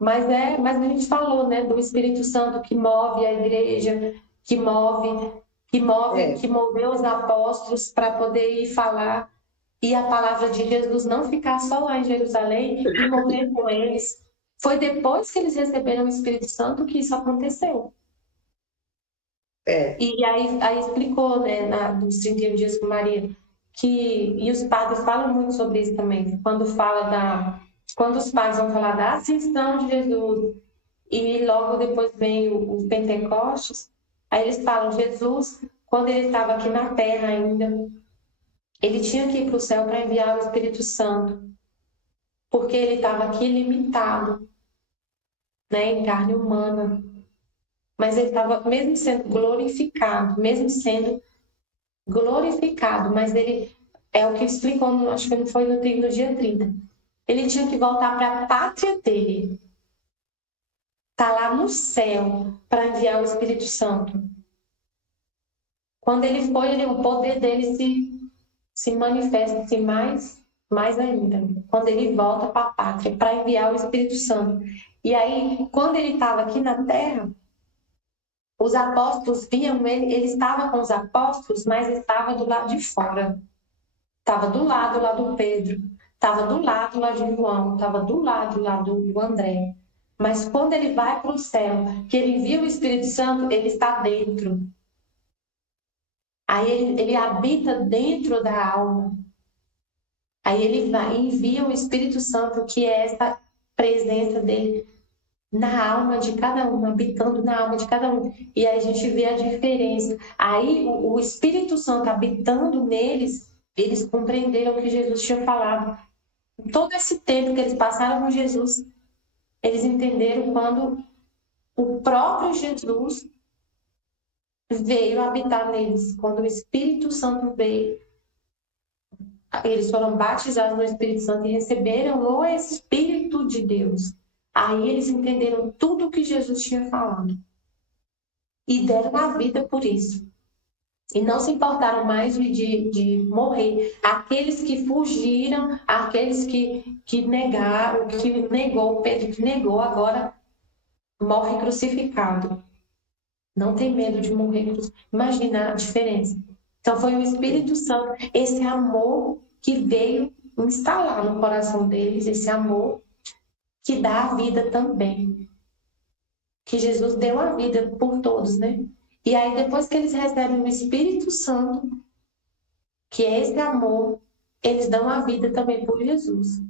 Mas a gente falou, né, do Espírito Santo que move a igreja, que moveu os apóstolos para poder ir falar e a palavra de Jesus não ficar só lá em Jerusalém e morrer com eles. Foi depois que eles receberam o Espírito Santo que isso aconteceu. E aí explicou, né, nos 31 dias com Maria, e os padres falam muito sobre isso também, quando os padres vão falar da ascensão de Jesus e logo depois vem o Pentecostes, aí eles falam, Jesus, quando ele estava aqui na terra ainda, ele tinha que ir para o céu para enviar o Espírito Santo, porque ele estava aqui limitado, né, em carne humana. Mas ele estava, mesmo sendo glorificado, mas ele, é o que explicou, acho que não foi no dia 30. Ele tinha que voltar para a pátria dele. Está lá no céu para enviar o Espírito Santo. Quando ele foi, o poder dele se manifesta assim, mais ainda. Quando ele volta para a pátria para enviar o Espírito Santo. E aí, quando ele estava aqui na terra, os apóstolos viam ele estava com os apóstolos, mas estava do lado de fora. Estava do lado lá do Pedro, estava do lado lá de João, estava do lado lá do André. Mas quando ele vai para o céu, que ele envia o Espírito Santo, ele está dentro. Aí ele habita dentro da alma. Aí ele vai e envia o Espírito Santo, que é essa presença dele na alma de cada um, habitando na alma de cada um. E aí a gente vê a diferença. Aí o Espírito Santo habitando neles, eles compreenderam o que Jesus tinha falado. Todo esse tempo que eles passaram com Jesus, eles entenderam quando o próprio Jesus veio habitar neles. Quando o Espírito Santo veio, eles foram batizados no Espírito Santo e receberam o Espírito de Deus. Aí eles entenderam tudo o que Jesus tinha falado. E deram a vida por isso. E não se importaram mais de morrer. Aqueles que fugiram, aqueles que negaram, que negou, Pedro que negou, agora morre crucificado. Não tem medo de morrer crucificado. Imagina a diferença. Então foi o Espírito Santo, esse amor que veio instalar no coração deles, esse amor que dá a vida também. Que Jesus deu a vida por todos, né? E aí, depois que eles recebem o Espírito Santo, que é esse amor, eles dão a vida também por Jesus.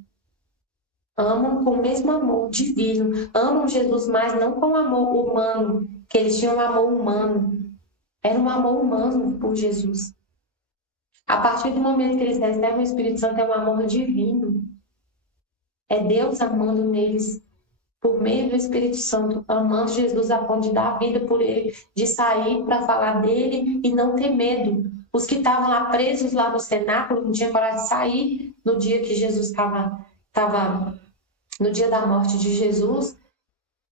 Amam com o mesmo amor divino. Amam Jesus, mas não com amor humano, que eles tinham um amor humano. Era um amor humano por Jesus. A partir do momento que eles recebem o Espírito Santo, é um amor divino. É Deus amando neles por meio do Espírito Santo, amando Jesus a ponto de dar a vida por ele, de sair para falar dele e não ter medo. Os que estavam lá presos lá no cenáculo não tinham coragem de sair no dia que Jesus estava no dia da morte de Jesus,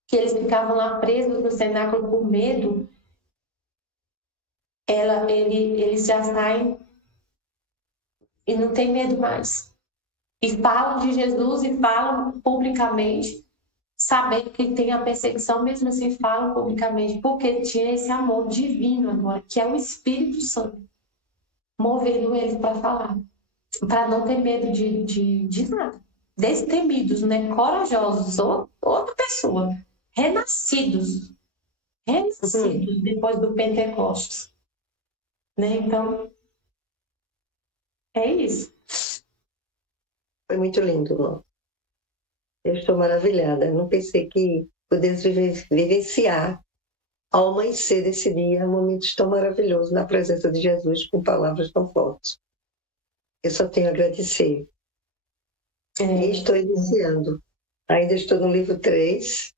que eles ficavam lá presos no cenáculo por medo, eles já saem e não tem medo mais. E falam de Jesus e falam publicamente, sabendo que tem a perseguição, mesmo assim falam publicamente, porque tinha esse amor divino agora, que é o Espírito Santo, movendo eles para falar, para não ter medo de nada. Destemidos, né? Corajosos, outra pessoa, renascidos depois do Pentecostes, né? Então, é isso. Foi muito lindo, Lô. Eu estou maravilhada. Eu não pensei que pudesse vivenciar ao amanhecer desse dia momentos tão maravilhosos na presença de Jesus com palavras tão fortes. Eu só tenho a agradecer. E estou iniciando. Ainda estou no livro 3,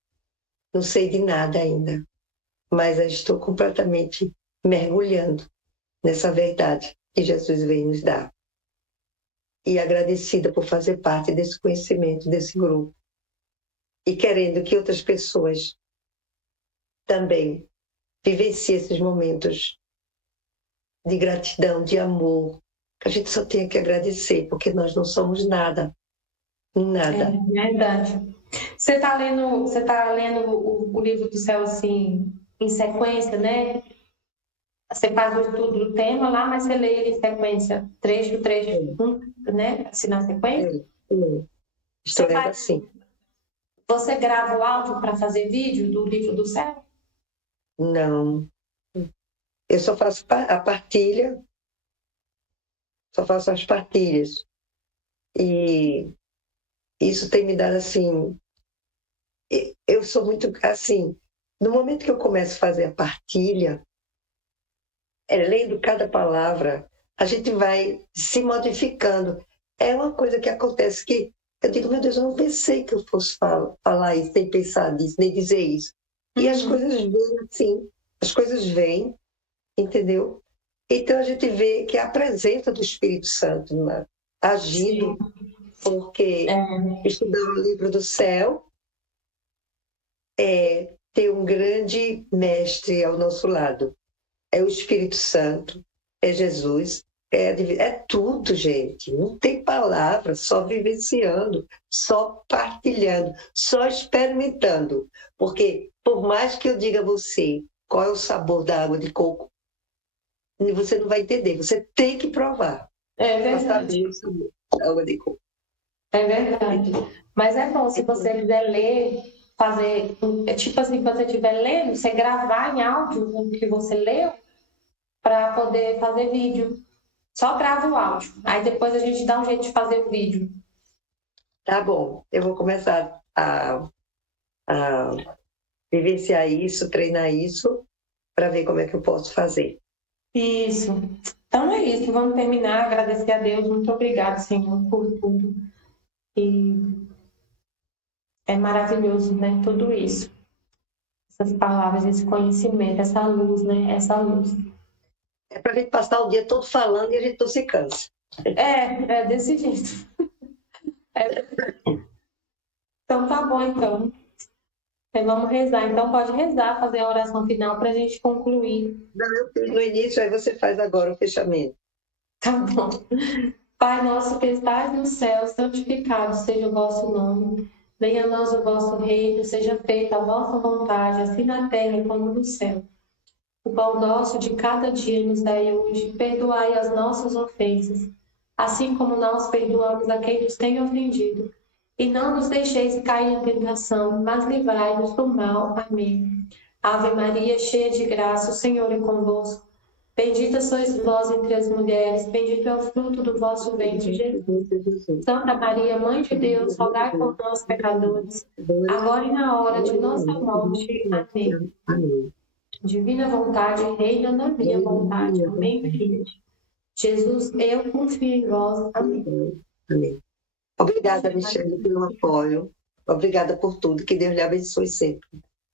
não sei de nada ainda, mas estou completamente mergulhando nessa verdade que Jesus veio nos dar. E agradecida por fazer parte desse conhecimento, desse grupo. E querendo que outras pessoas também vivenciem esses momentos de gratidão, de amor, que a gente só tem que agradecer, porque nós não somos nada. Nada. É verdade. Você está lendo o livro do céu assim, em sequência, né? Você faz o estudo do tema lá, mas você lê ele em sequência, trecho, né? Assim, na sequência? Estou lendo assim. Você grava o áudio para fazer vídeo do livro do céu? Não. Eu só faço a partilha, só faço as partilhas. E isso tem me dado assim. Eu sou muito assim. No momento que eu começo a fazer a partilha, lendo cada palavra, a gente vai se modificando. É uma coisa que acontece que eu digo, meu Deus, eu não pensei que eu fosse falar isso, nem pensar nisso, nem dizer isso. E as coisas vêm assim, as coisas vêm, entendeu? Então a gente vê que é a presença do Espírito Santo, né, agindo, porque estudar o livro do céu é ter um grande mestre ao nosso lado. É o Espírito Santo, é Jesus, é tudo, gente. Não tem palavra, só vivenciando, só partilhando, só experimentando. Porque, por mais que eu diga a você qual é o sabor da água de coco, você não vai entender, você tem que provar. É verdade. O sabor da água de coco. É verdade. Mas é bom, se você quiser ler, fazer, tipo assim, quando você estiver lendo, você gravar em áudio o que você leu para poder fazer vídeo. Só grava o áudio. Aí depois a gente dá um jeito de fazer o vídeo. Tá bom, eu vou começar a vivenciar isso, treinar isso, para ver como é que eu posso fazer. Isso. Então é isso. Vamos terminar. Agradecer a Deus. Muito obrigada, Senhor, por tudo. E é maravilhoso, né? Tudo isso. Essas palavras, esse conhecimento, essa luz, né? Essa luz. É para a gente passar o dia todo falando e a gente não se cansa. É desse jeito. Então tá bom, então. Vamos rezar. Então pode rezar, fazer a oração final para a gente concluir. Não, eu fiz no início, aí você faz agora o fechamento. Tá bom. Pai nosso que estás no céu, santificado seja o vosso nome. Venha a nós o vosso reino, seja feita a vossa vontade, assim na terra como no céu. O pão nosso de cada dia nos dai hoje, perdoai as nossas ofensas, assim como nós perdoamos a quem nos tem ofendido. E não nos deixeis cair em tentação, mas livrai-nos do mal. Amém. Ave Maria, cheia de graça, o Senhor é convosco. Bendita sois vós entre as mulheres, bendito é o fruto do vosso ventre, Jesus. Santa Maria, Mãe de Deus, rogai por nós, pecadores, agora e na hora de nossa morte. Amém. Divina vontade, reina na minha vontade. Amém, filha. Jesus, eu confio em vós. Amém. Amém. Obrigada, Michele, pelo apoio. Obrigada por tudo. Que Deus lhe abençoe sempre.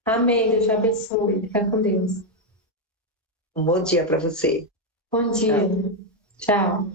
Amém. Deus te abençoe. Fica com Deus. Um bom dia para você. Bom dia. Tchau.